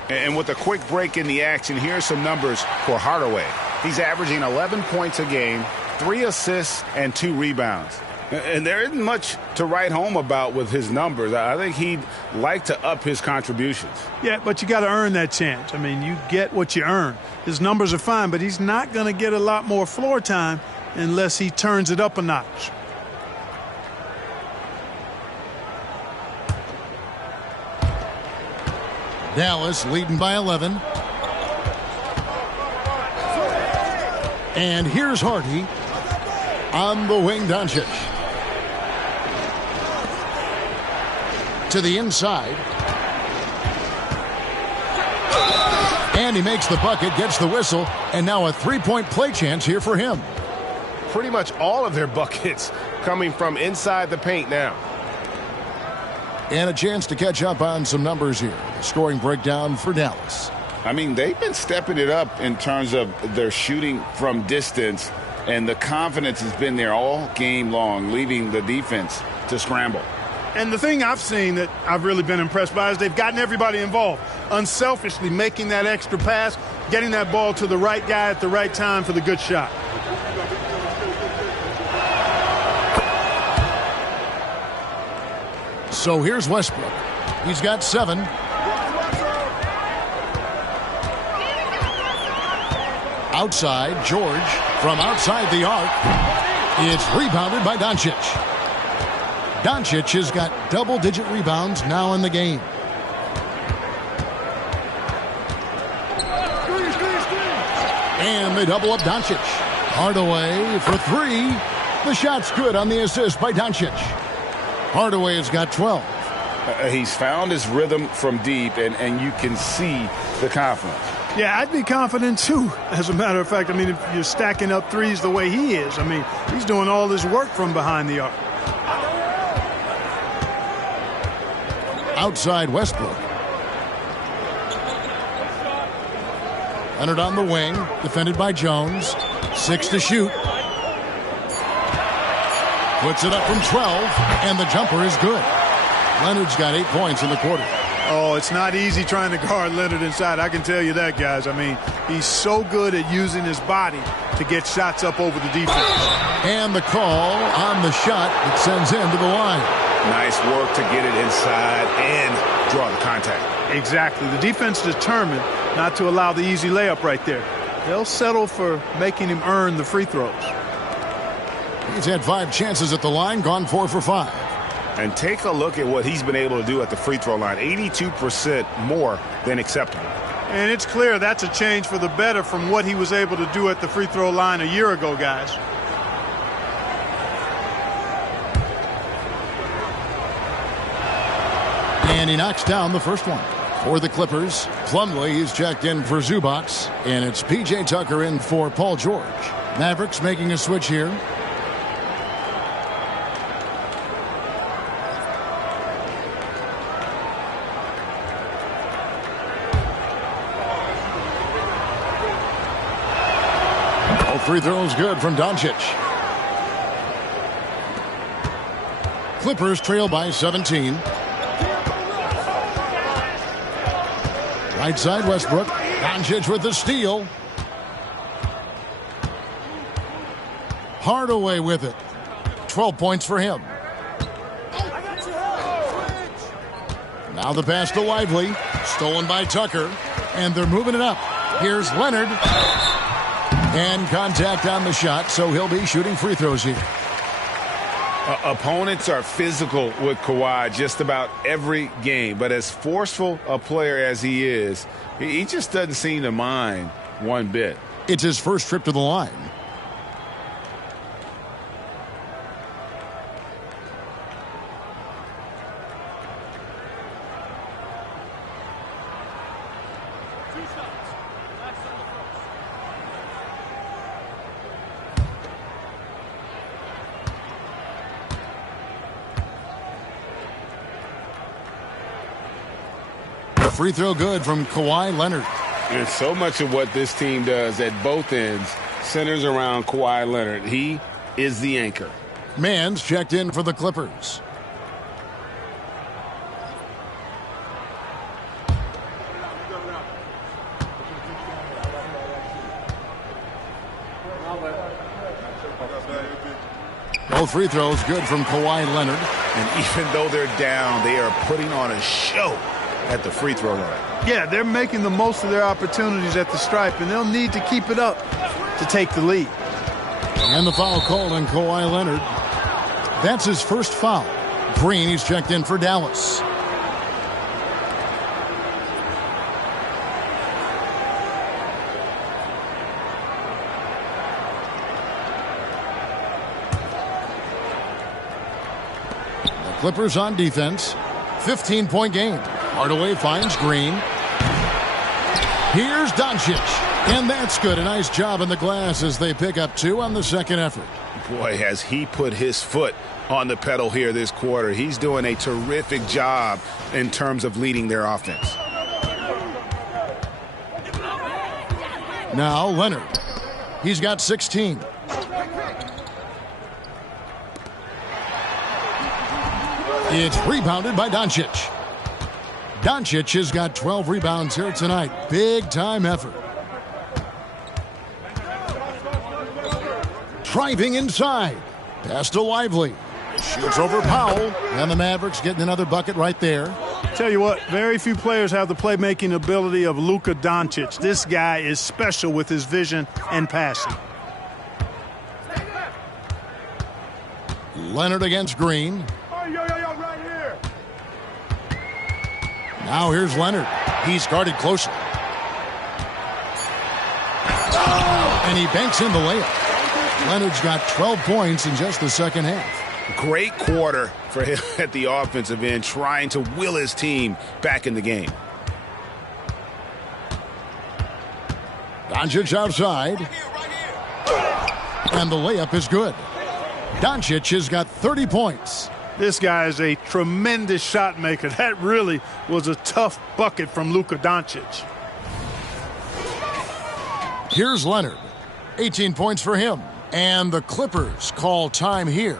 And with a quick break in the action, here's some numbers for Hardaway. He's averaging 11 points a game, 3 assists, and 2 rebounds. And there isn't much to write home about with his numbers. I think he'd like to up his contributions. Yeah, but you got to earn that chance. I mean, you get what you earn. His numbers are fine, but he's not going to get a lot more floor time unless he turns it up a notch. Dallas leading by 11. And here's Hardy. On the wing, Doncic. To the inside. And he makes the bucket, gets the whistle, and now a 3-point play chance here for him. Pretty much all of their buckets coming from inside the paint now. And a chance to catch up on some numbers here. The scoring breakdown for Dallas. I mean, they've been stepping it up in terms of their shooting from distance, and the confidence has been there all game long, leaving the defense to scramble. And the thing I've seen that I've really been impressed by is they've gotten everybody involved, unselfishly making that extra pass, getting that ball to the right guy at the right time for the good shot. So here's Westbrook. He's got 7. Outside, George from outside the arc. It's rebounded by Doncic. Doncic has got double-digit rebounds now in the game. And they double up Doncic. Hardaway for 3. The shot's good on the assist by Doncic. Hardaway has got 12. He's found his rhythm from deep, and you can see the confidence. Yeah, I'd be confident, too, as a matter of fact. I mean, if you're stacking up threes the way he is, I mean, he's doing all this work from behind the arc. Outside Westbrook. Leonard on the wing, defended by Jones. 6 to shoot. Puts it up from 12, and the jumper is good. Leonard's got 8 points in the quarter. Oh, it's not easy trying to guard Leonard inside. I can tell you that, guys. I mean, he's so good at using his body to get shots up over the defense. And the call on the shot that sends him to the line. Nice work to get it inside and draw the contact. Exactly. The defense determined not to allow the easy layup right there. They'll settle for making him earn the free throws. He's had 5 chances at the line, gone 4 for 5. And take a look at what he's been able to do at the free throw line. 82% more than acceptable. And it's clear that's a change for the better from what he was able to do at the free throw line a year ago, guys. And he knocks down the first one. For the Clippers, Plumlee is checked in for Zubac. And it's P.J. Tucker in for Paul George. Mavericks making a switch here. Free throws good from Doncic. Clippers trail by 17. Right side Westbrook. Doncic with the steal. Hardaway with it. 12 points for him. Now the pass to Lively. Stolen by Tucker. And they're moving it up. Here's Leonard. And contact on the shot, so he'll be shooting free throws here. Opponents are physical with Kawhi just about every game, but as forceful a player as he is, he just doesn't seem to mind one bit. It's his first trip to the line. Free throw good from Kawhi Leonard. And so much of what this team does at both ends centers around Kawhi Leonard. He is the anchor. Mann's checked in for the Clippers. Both free throws good from Kawhi Leonard. And even though they're down, they are putting on a show at the free throw line. Yeah, they're making the most of their opportunities at the stripe, and they'll need to keep it up to take the lead. And the foul called on Kawhi Leonard. That's his first foul. Green, he's checked in for Dallas. The Clippers on defense. 15-point game. Hardaway finds Green. Here's Doncic. And that's good. A nice job in the glass as they pick up 2 on the second effort. Boy, has he put his foot on the pedal here this quarter. He's doing a terrific job in terms of leading their offense. Now Leonard. He's got 16. It's rebounded by Doncic. Doncic has got 12 rebounds here tonight. Big-time effort. Driving inside. Pass to Lively. Shoots over Powell. And the Mavericks getting another bucket right there. Tell you what, very few players have the playmaking ability of Luka Doncic. This guy is special with his vision and passing. Leonard against Green. Now here's Leonard. He's guarded closely. And he banks in the layup. Leonard's got 12 points in just the second half. Great quarter for him at the offensive end, trying to will his team back in the game. Doncic outside. And the layup is good. Doncic has got 30 points. This guy is a tremendous shot maker. That really was a tough bucket from Luka Doncic. Here's Leonard. 18 points for him. And the Clippers call time here.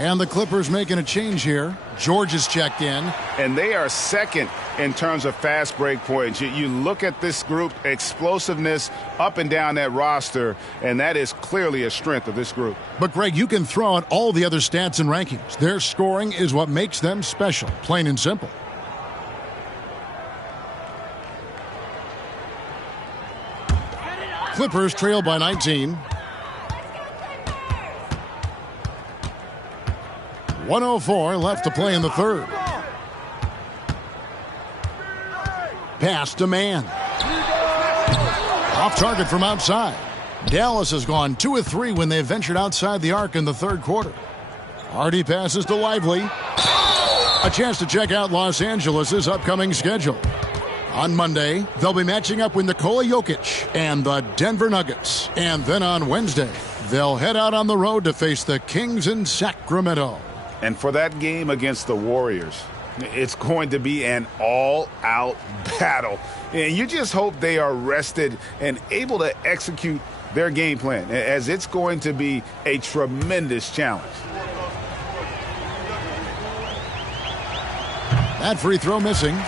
And the Clippers making a change here. George is checked in. And they are second in terms of fast break points. You look at this group, explosiveness up and down that roster, and that is clearly a strength of this group. But, Greg, you can throw out all the other stats and rankings. Their scoring is what makes them special, plain and simple. Clippers trail by 19. 1:04 left to play in the third. Pass to man. Off target from outside. Dallas has gone 2 of 3 when they ventured outside the arc in the third quarter. Hardy passes to Lively. A chance to check out Los Angeles' upcoming schedule. On Monday, they'll be matching up with Nikola Jokic and the Denver Nuggets. And then on Wednesday, they'll head out on the road to face the Kings in Sacramento. And for that game against the Warriors, it's going to be an all-out battle. And you just hope they are rested and able to execute their game plan, as it's going to be a tremendous challenge. That free throw missing.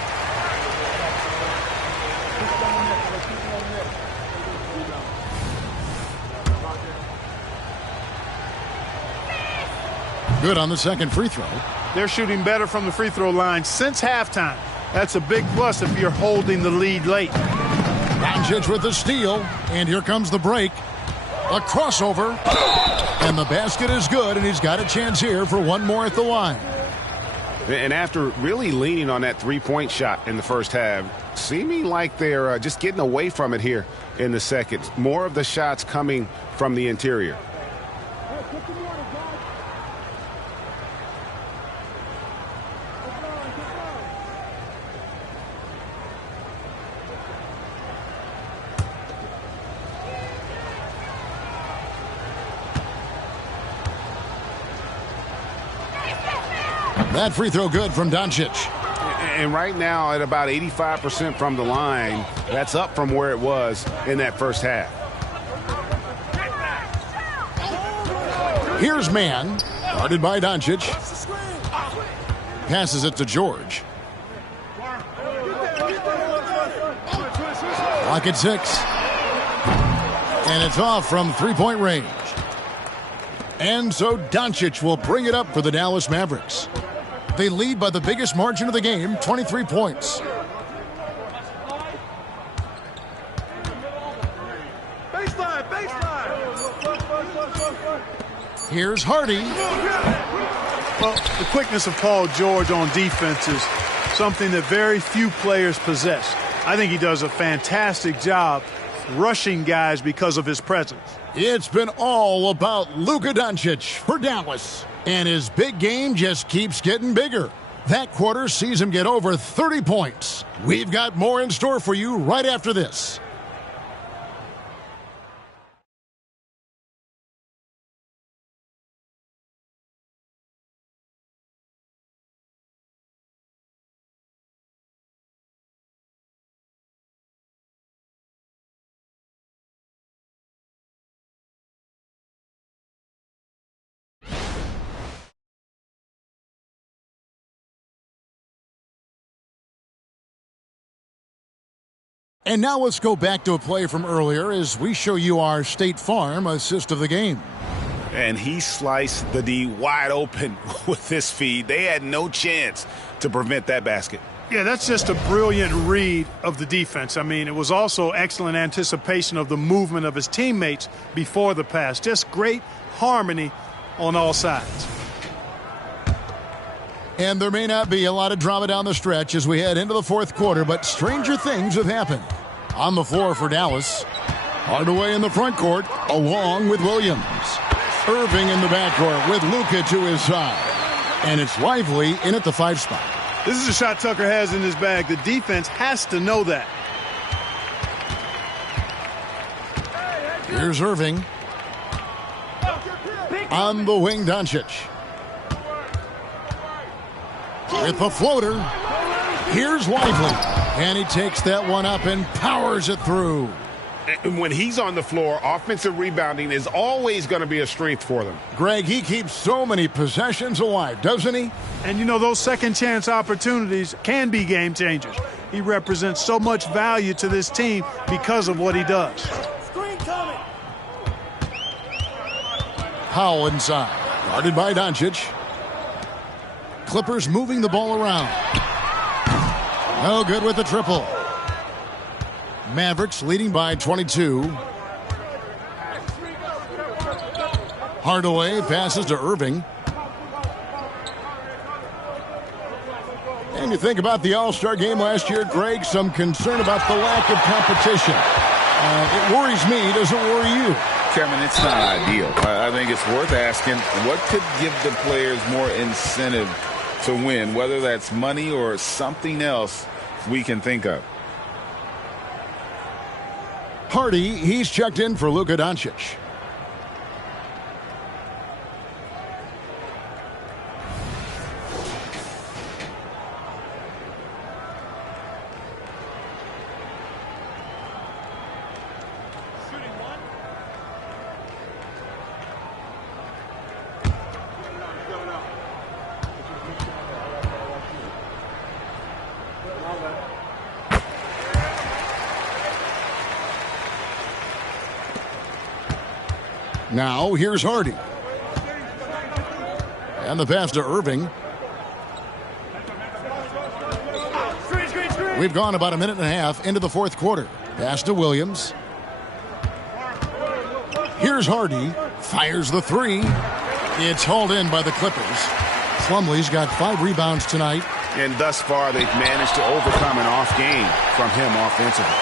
Good on the second free throw. They're shooting better from the free throw line since halftime. That's a big plus if you're holding the lead late. Doncic with the steal, and here comes the break. A crossover, and the basket is good, and he's got a chance here for one more at the line. And after really leaning on that three-point shot in the first half, seeming like they're just getting away from it here in the second. More of the shots coming from the interior. That free throw good from Doncic. And right now at about 85% from the line, that's up from where it was in that first half. Here's man, guarded by Doncic. Passes it to George. Clock at 6. And it's off from three-point range. And so Doncic will bring it up for the Dallas Mavericks. They lead by the biggest margin of the game, 23 points. Here's Hardy. Well, the quickness of Paul George on defense is something that very few players possess. I think he does a fantastic job rushing guys because of his presence. It's been all about Luka Doncic for Dallas. And his big game just keeps getting bigger. That quarter sees him get over 30 points. We've got more in store for you right after this. And now let's go back to a play from earlier as we show you our State Farm assist of the game. And he sliced the D wide open with this feed. They had no chance to prevent that basket. Yeah, that's just a brilliant read of the defense. I mean, it was also excellent anticipation of the movement of his teammates before the pass. Just great harmony on all sides. And there may not be a lot of drama down the stretch as we head into the fourth quarter, but stranger things have happened. On the floor for Dallas, Hardaway in the front court, along with Williams. Irving in the backcourt with Luka to his side. And it's Lively in at the 5 spot. This is a shot Tucker has in his bag. The defense has to know that. Here's Irving. On the wing, Doncic. With the floater, here's Lively. And he takes that one up and powers it through. And when he's on the floor, offensive rebounding is always going to be a strength for them. Greg, he keeps so many possessions alive, doesn't he? And, you know, those second chance opportunities can be game changers. He represents so much value to this team because of what he does. Screen coming. Powell inside. Guarded by Doncic. Clippers moving the ball around. No good with the triple. Mavericks leading by 22. Hardaway passes to Irving. And you think about the All-Star game last year, Greg, some concern about the lack of competition. It worries me. Does it worry you? Kevin, it's not ideal. I think it's worth asking what could give the players more incentive to win, whether that's money or something else we can think of. Hardy, he's checked in for Luka Doncic. Now, here's Hardy. And the pass to Irving. We've gone about a minute and a half into the fourth quarter. Pass to Williams. Here's Hardy. Fires the three. It's hauled in by the Clippers. Plumlee's got 5 rebounds tonight. And thus far, they've managed to overcome an off game from him offensively.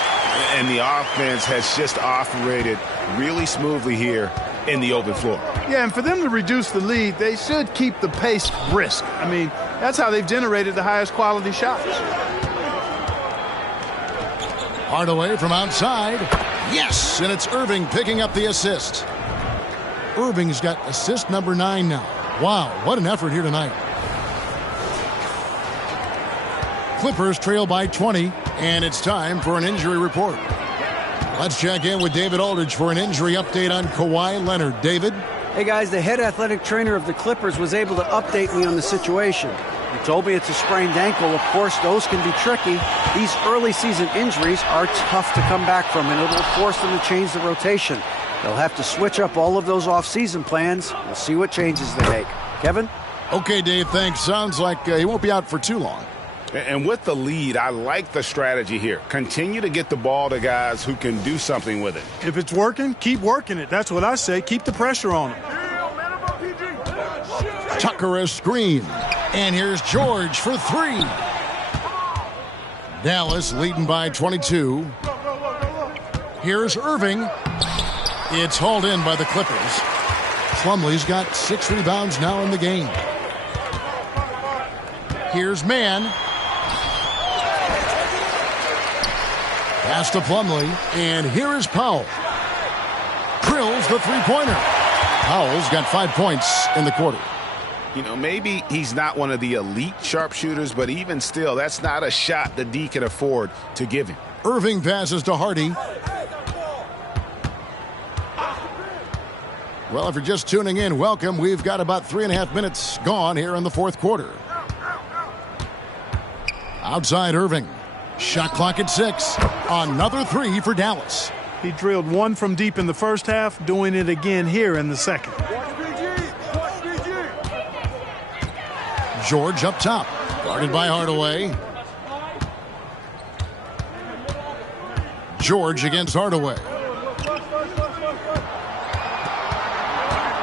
And the offense has just operated really smoothly here in the open floor. Yeah, and for them to reduce the lead, they should keep the pace brisk. I mean, that's how they've generated the highest quality shots. Hardaway from outside. Yes, and it's Irving picking up the assist. Irving's got assist number 9 now. Wow, what an effort here tonight. Clippers trail by 20, and it's time for an injury report. Let's check in with David Aldridge for an injury update on Kawhi Leonard. David? Hey, guys, the head athletic trainer of the Clippers was able to update me on the situation. He told me it's a sprained ankle. Of course, those can be tricky. These early season injuries are tough to come back from, and it'll force them to change the rotation. They'll have to switch up all of those off-season plans. We'll see what changes they make. Kevin? Okay, Dave, thanks. Sounds like he won't be out for too long. And with the lead, I like the strategy here. Continue to get the ball to guys who can do something with it. If it's working, keep working it. That's what I say. Keep the pressure on them. Tucker a screen. And here's George for 3. Dallas leading by 22. Here's Irving. It's hauled in by the Clippers. Plumlee's got 6 rebounds now in the game. Here's Mann. Pass to Plumlee, and here is Powell. Drills the three-pointer. Powell's got 5 points in the quarter. You know, maybe he's not one of the elite sharpshooters, but even still, that's not a shot that D can afford to give him. Irving passes to Hardy. Well, if you're just tuning in, welcome. We've got about 3.5 minutes gone here in the fourth quarter. Outside Irving. Shot clock at 6. Another 3 for Dallas. He drilled 1 from deep in the first half, doing it again here in the second. George up top. Guarded by Hardaway. George against Hardaway.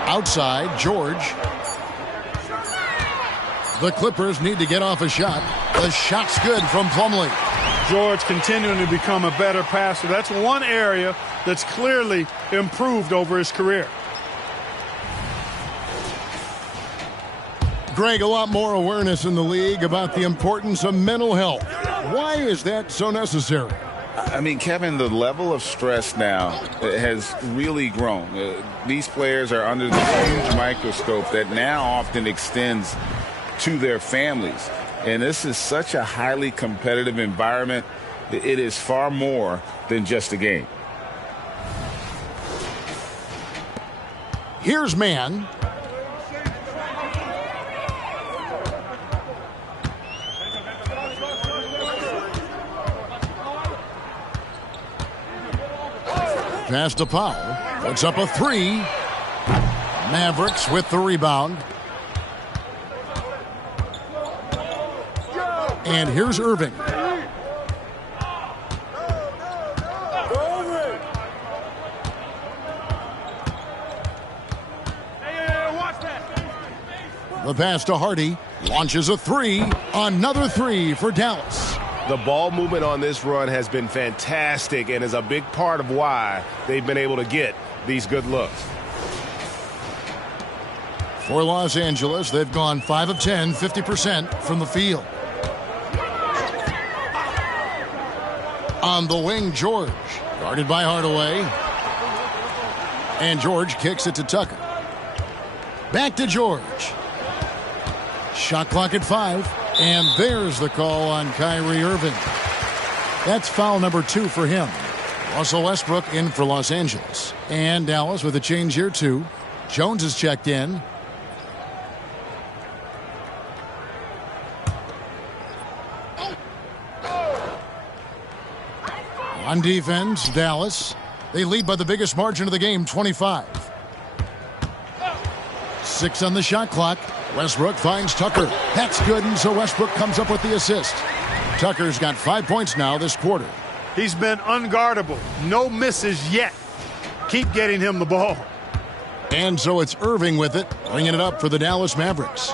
Outside, George. The Clippers need to get off a shot. The shot's good from Plumlee. George continuing to become a better passer. That's one area that's clearly improved over his career. Greg, a lot more awareness in the league about the importance of mental health. Why is that so necessary? I mean, Kevin, the level of stress now has really grown. These players are under this huge microscope that now often extends to their families. And this is such a highly competitive environment. It is far more than just a game. Here's man. Pass to Powell. Puts up a three. Mavericks with the rebound. And here's Irving. The pass to Hardy. Launches a three. Another three for Dallas. The ball movement on this run has been fantastic and is a big part of why they've been able to get these good looks. For Los Angeles, they've gone 5 of 10, 50% from the field. On the wing, George. Guarded by Hardaway. And George kicks it to Tucker. Back to George. Shot clock at 5. And there's the call on Kyrie Irving. That's foul number 2 for him. Russell Westbrook in for Los Angeles. And Dallas with a change here too. Jones is checked in. On defense, Dallas. They lead by the biggest margin of the game, 25. 6 on the shot clock. Westbrook finds Tucker. That's good, and so Westbrook comes up with the assist. Tucker's got 5 points now this quarter. He's been unguardable. No misses yet. Keep getting him the ball. And so it's Irving with it, bringing it up for the Dallas Mavericks.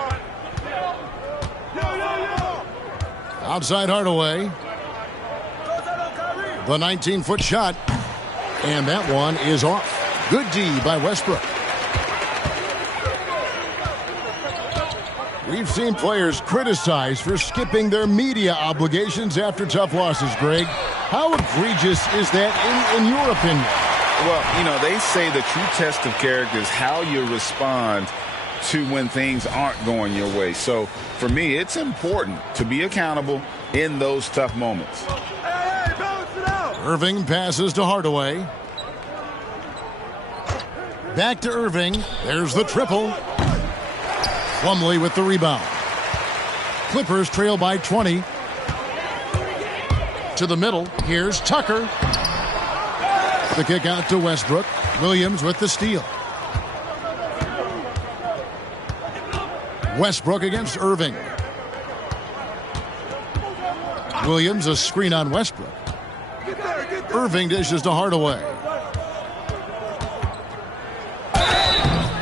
Outside Hardaway. The 19-foot shot. And that one is off. Good D by Westbrook. We've seen players criticized for skipping their media obligations after tough losses, Greg. How egregious is that in your opinion? Well, you know, they say the true test of character is how you respond to when things aren't going your way. So, for me, it's important to be accountable in those tough moments. Irving passes to Hardaway. Back to Irving. There's the triple. Plumlee with the rebound. Clippers trail by 20. To the middle. Here's Tucker. The kick out to Westbrook. Williams with the steal. Westbrook against Irving. Williams a screen on Westbrook. Irving dishes to Hardaway.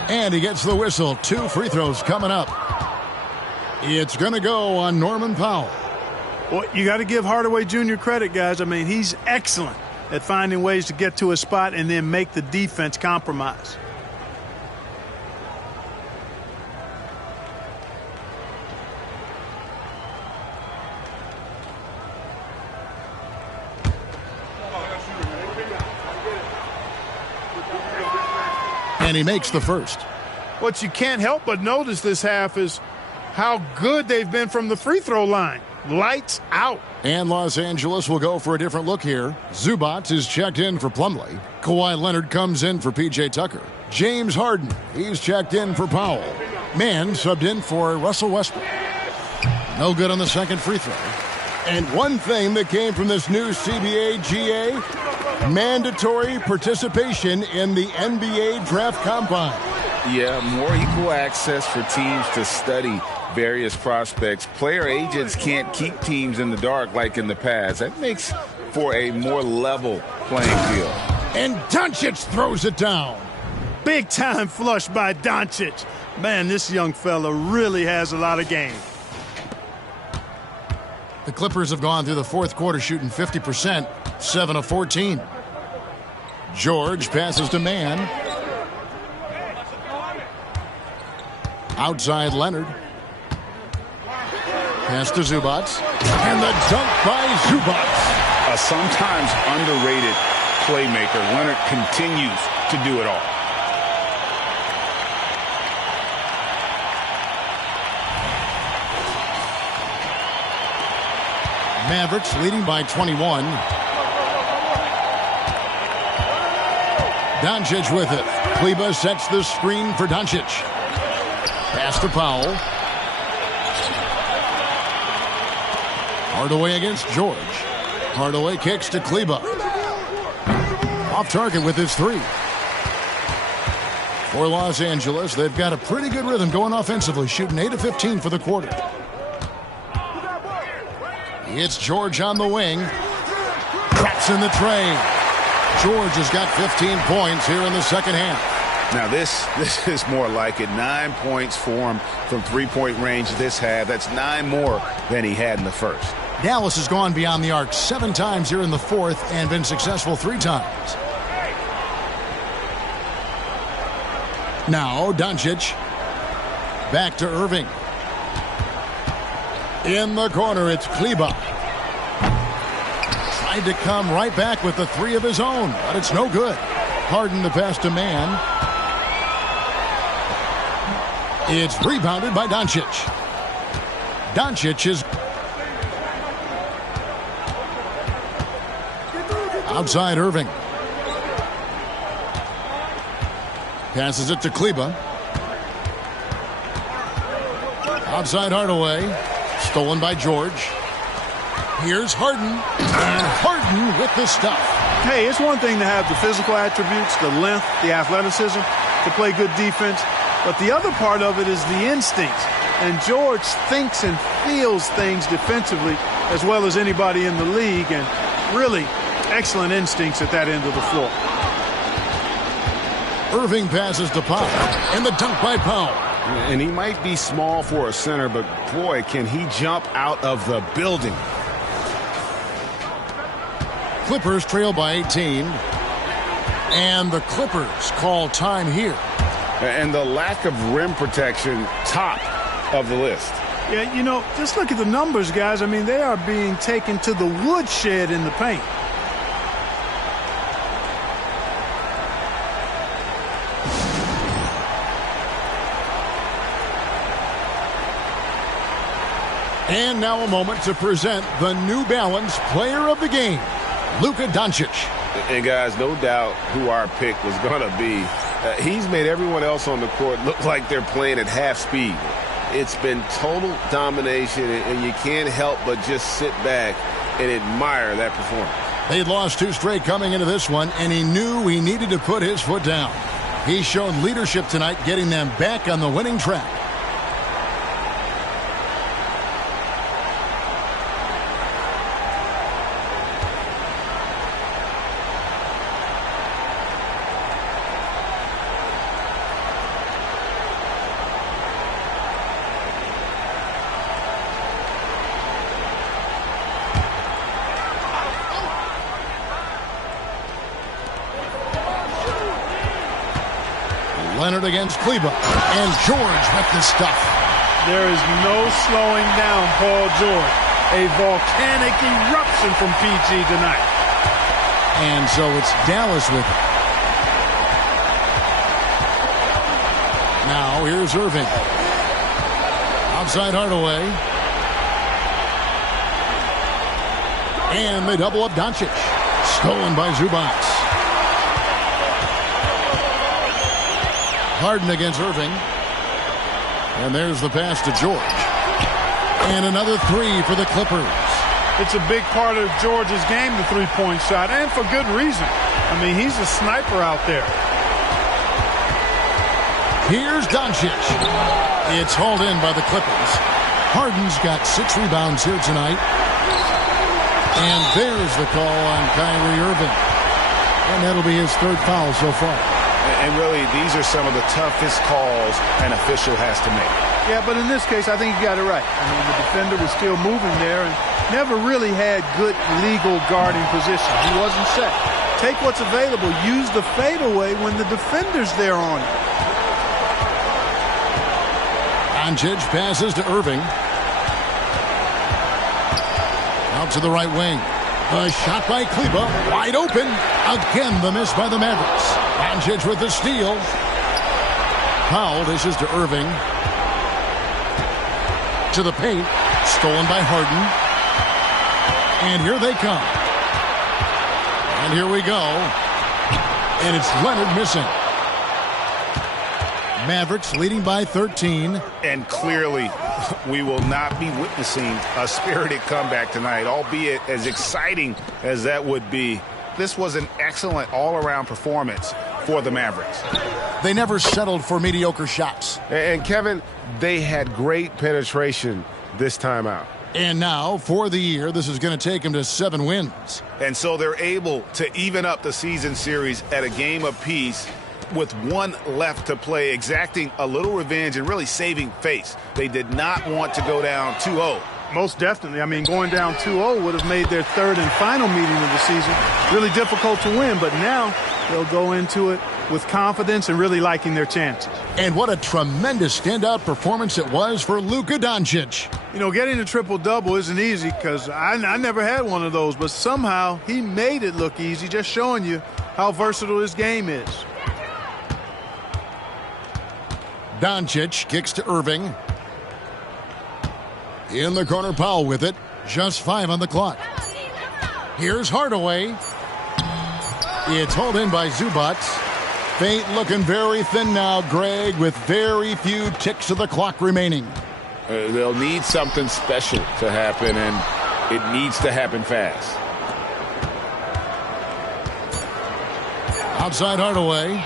And he gets the whistle. 2 free throws coming up. It's going to go on Norman Powell. Well, you got to give Hardaway Jr. credit, guys. I mean, he's excellent at finding ways to get to a spot and then make the defense compromise. And he makes the first. What you can't help but notice this half is how good they've been from the free throw line. Lights out. And Los Angeles will go for a different look here. Zubac is checked in for Plumlee. Kawhi Leonard comes in for P.J. Tucker. James Harden, he's checked in for Powell. Mann subbed in for Russell Westbrook. No good on the second free throw. And one thing that came from this new CBA GA, mandatory participation in the NBA Draft Combine. Yeah, more equal access for teams to study various prospects. Player agents can't keep teams in the dark like in the past. That makes for a more level playing field. And Doncic throws it down. Big time flush by Doncic. Man, this young fella really has a lot of game. The Clippers have gone through the fourth quarter shooting 50%, 7 of 14. George passes to Mann. Outside Leonard. Pass to Zubac. And the dunk by Zubac. A sometimes underrated playmaker. Leonard continues to do it all. Mavericks leading by 21. Doncic with it. Kleba sets the screen for Doncic. Pass to Powell. Hardaway against George. Hardaway kicks to Kleba. Off target with his three. For Los Angeles, they've got a pretty good rhythm going offensively, shooting 8 of 15 for the quarter. It's George on the wing. Drops in the tray. George has got 15 points here in the second half. Now this is more like it. 9 points for him from three-point range this half. That's 9 more than he had in the first. Dallas has gone beyond the arc 7 times here in the fourth and been successful 3 times. Now Doncic. Back to Irving. In the corner, it's Kleba. Tried to come right back with the 3 of his own, but it's no good. Harden the pass to man. It's rebounded by Doncic. Doncic is outside Irving. Passes it to Kleba. Outside Hardaway. Stolen by George. Here's Harden. And Harden with the stuff. Hey, it's one thing to have the physical attributes, the length, the athleticism, to play good defense. But the other part of it is the instincts. And George thinks and feels things defensively as well as anybody in the league. And really excellent instincts at that end of the floor. Irving passes to Powell. And the dunk by Powell. And he might be small for a center, but boy, can he jump out of the building. Clippers trail by 18. And the Clippers call time here. And the lack of rim protection, top of the list. Yeah, you know, just look at the numbers, guys. I mean, they are being taken to the woodshed in the paint. And now a moment to present the New Balance Player of the Game, Luka Doncic. And guys, no doubt who our pick was going to be. He's made everyone else on the court look like they're playing at half speed. It's been total domination, and you can't help but just sit back and admire that performance. They'd lost 2 straight coming into this one, and he knew he needed to put his foot down. He's shown leadership tonight, getting them back on the winning track. Leonard against Kleba. And George with the stuff. There is no slowing down Paul George. A volcanic eruption from PG tonight. And so it's Dallas with it. Now here's Irving. Outside Hardaway. And they double up Doncic. Stolen by Zubac. Harden against Irving. And there's the pass to George. And another 3 for the Clippers. It's a big part of George's game, the three-point shot, and for good reason. I mean, he's a sniper out there. Here's Doncic. It's hauled in by the Clippers. Harden's got 6 rebounds here tonight. And there's the call on Kyrie Irving. And that'll be his 3rd foul so far. And really, these are some of the toughest calls an official has to make. Yeah, but in this case, I think you got it right. I mean, the defender was still moving there and never really had good legal guarding position. He wasn't set. Take what's available. Use the fadeaway when the defender's there on it. Doncic passes to Irving. Out to the right wing. A shot by Kleba. Wide open. Again, the miss by the Mavericks. Doncic with the steal. Powell dishes to Irving. To the paint. Stolen by Harden. And here they come. And here we go. And it's Leonard missing. Mavericks leading by 13. And clearly, we will not be witnessing a spirited comeback tonight, albeit as exciting as that would be. This was an excellent all-around performance for the Mavericks. They never settled for mediocre shots. And Kevin, they had great penetration this time out. And now, for the year, this is going to take them to 7 wins. And so they're able to even up the season series at a game apiece with one left to play, exacting a little revenge and really saving face. They did not want to go down 2-0. Most definitely. I mean, going down 2-0 would have made their third and final meeting of the season really difficult to win, but now they'll go into it with confidence and really liking their chances. And what a tremendous standout performance it was for Luka Doncic. You know, getting a triple-double isn't easy because I never had one of those, but somehow he made it look easy, just showing you how versatile his game is. Doncic kicks to Irving. In the corner, Powell with it. Just 5 on the clock. Here's Hardaway. It's hauled in by Zubac. Fate looking very thin now, Greg, with very few ticks of the clock remaining. They'll need something special to happen, and it needs to happen fast. Outside Hardaway.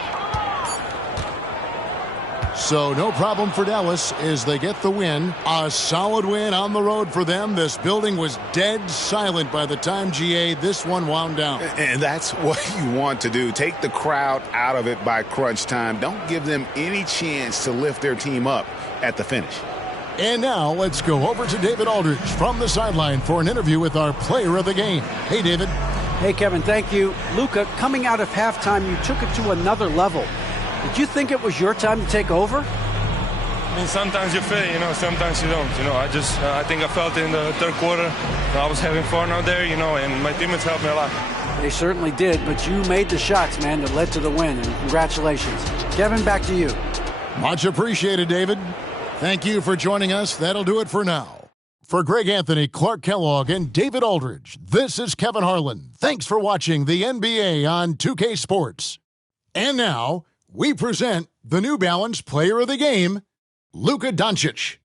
So no problem for Dallas as they get the win. A solid win on the road for them. This building was dead silent by the time, GA, this one wound down. And that's what you want to do. Take the crowd out of it by crunch time. Don't give them any chance to lift their team up at the finish. And now let's go over to David Aldridge from the sideline for an interview with our player of the game. Hey, David. Hey, Kevin, thank you. Luka, coming out of halftime, you took it to another level. Did you think it was your time to take over? I mean, sometimes you feel, sometimes you don't. I think I felt it in the third quarter. I was having fun out there, and my teammates helped me a lot. They certainly did, but you made the shots, man, that led to the win, and congratulations. Kevin, back to you. Much appreciated, David. Thank you for joining us. That'll do it for now. For Greg Anthony, Clark Kellogg, and David Aldridge, this is Kevin Harlan. Thanks for watching the NBA on 2K Sports. And now, we present the New Balance Player of the Game, Luka Doncic.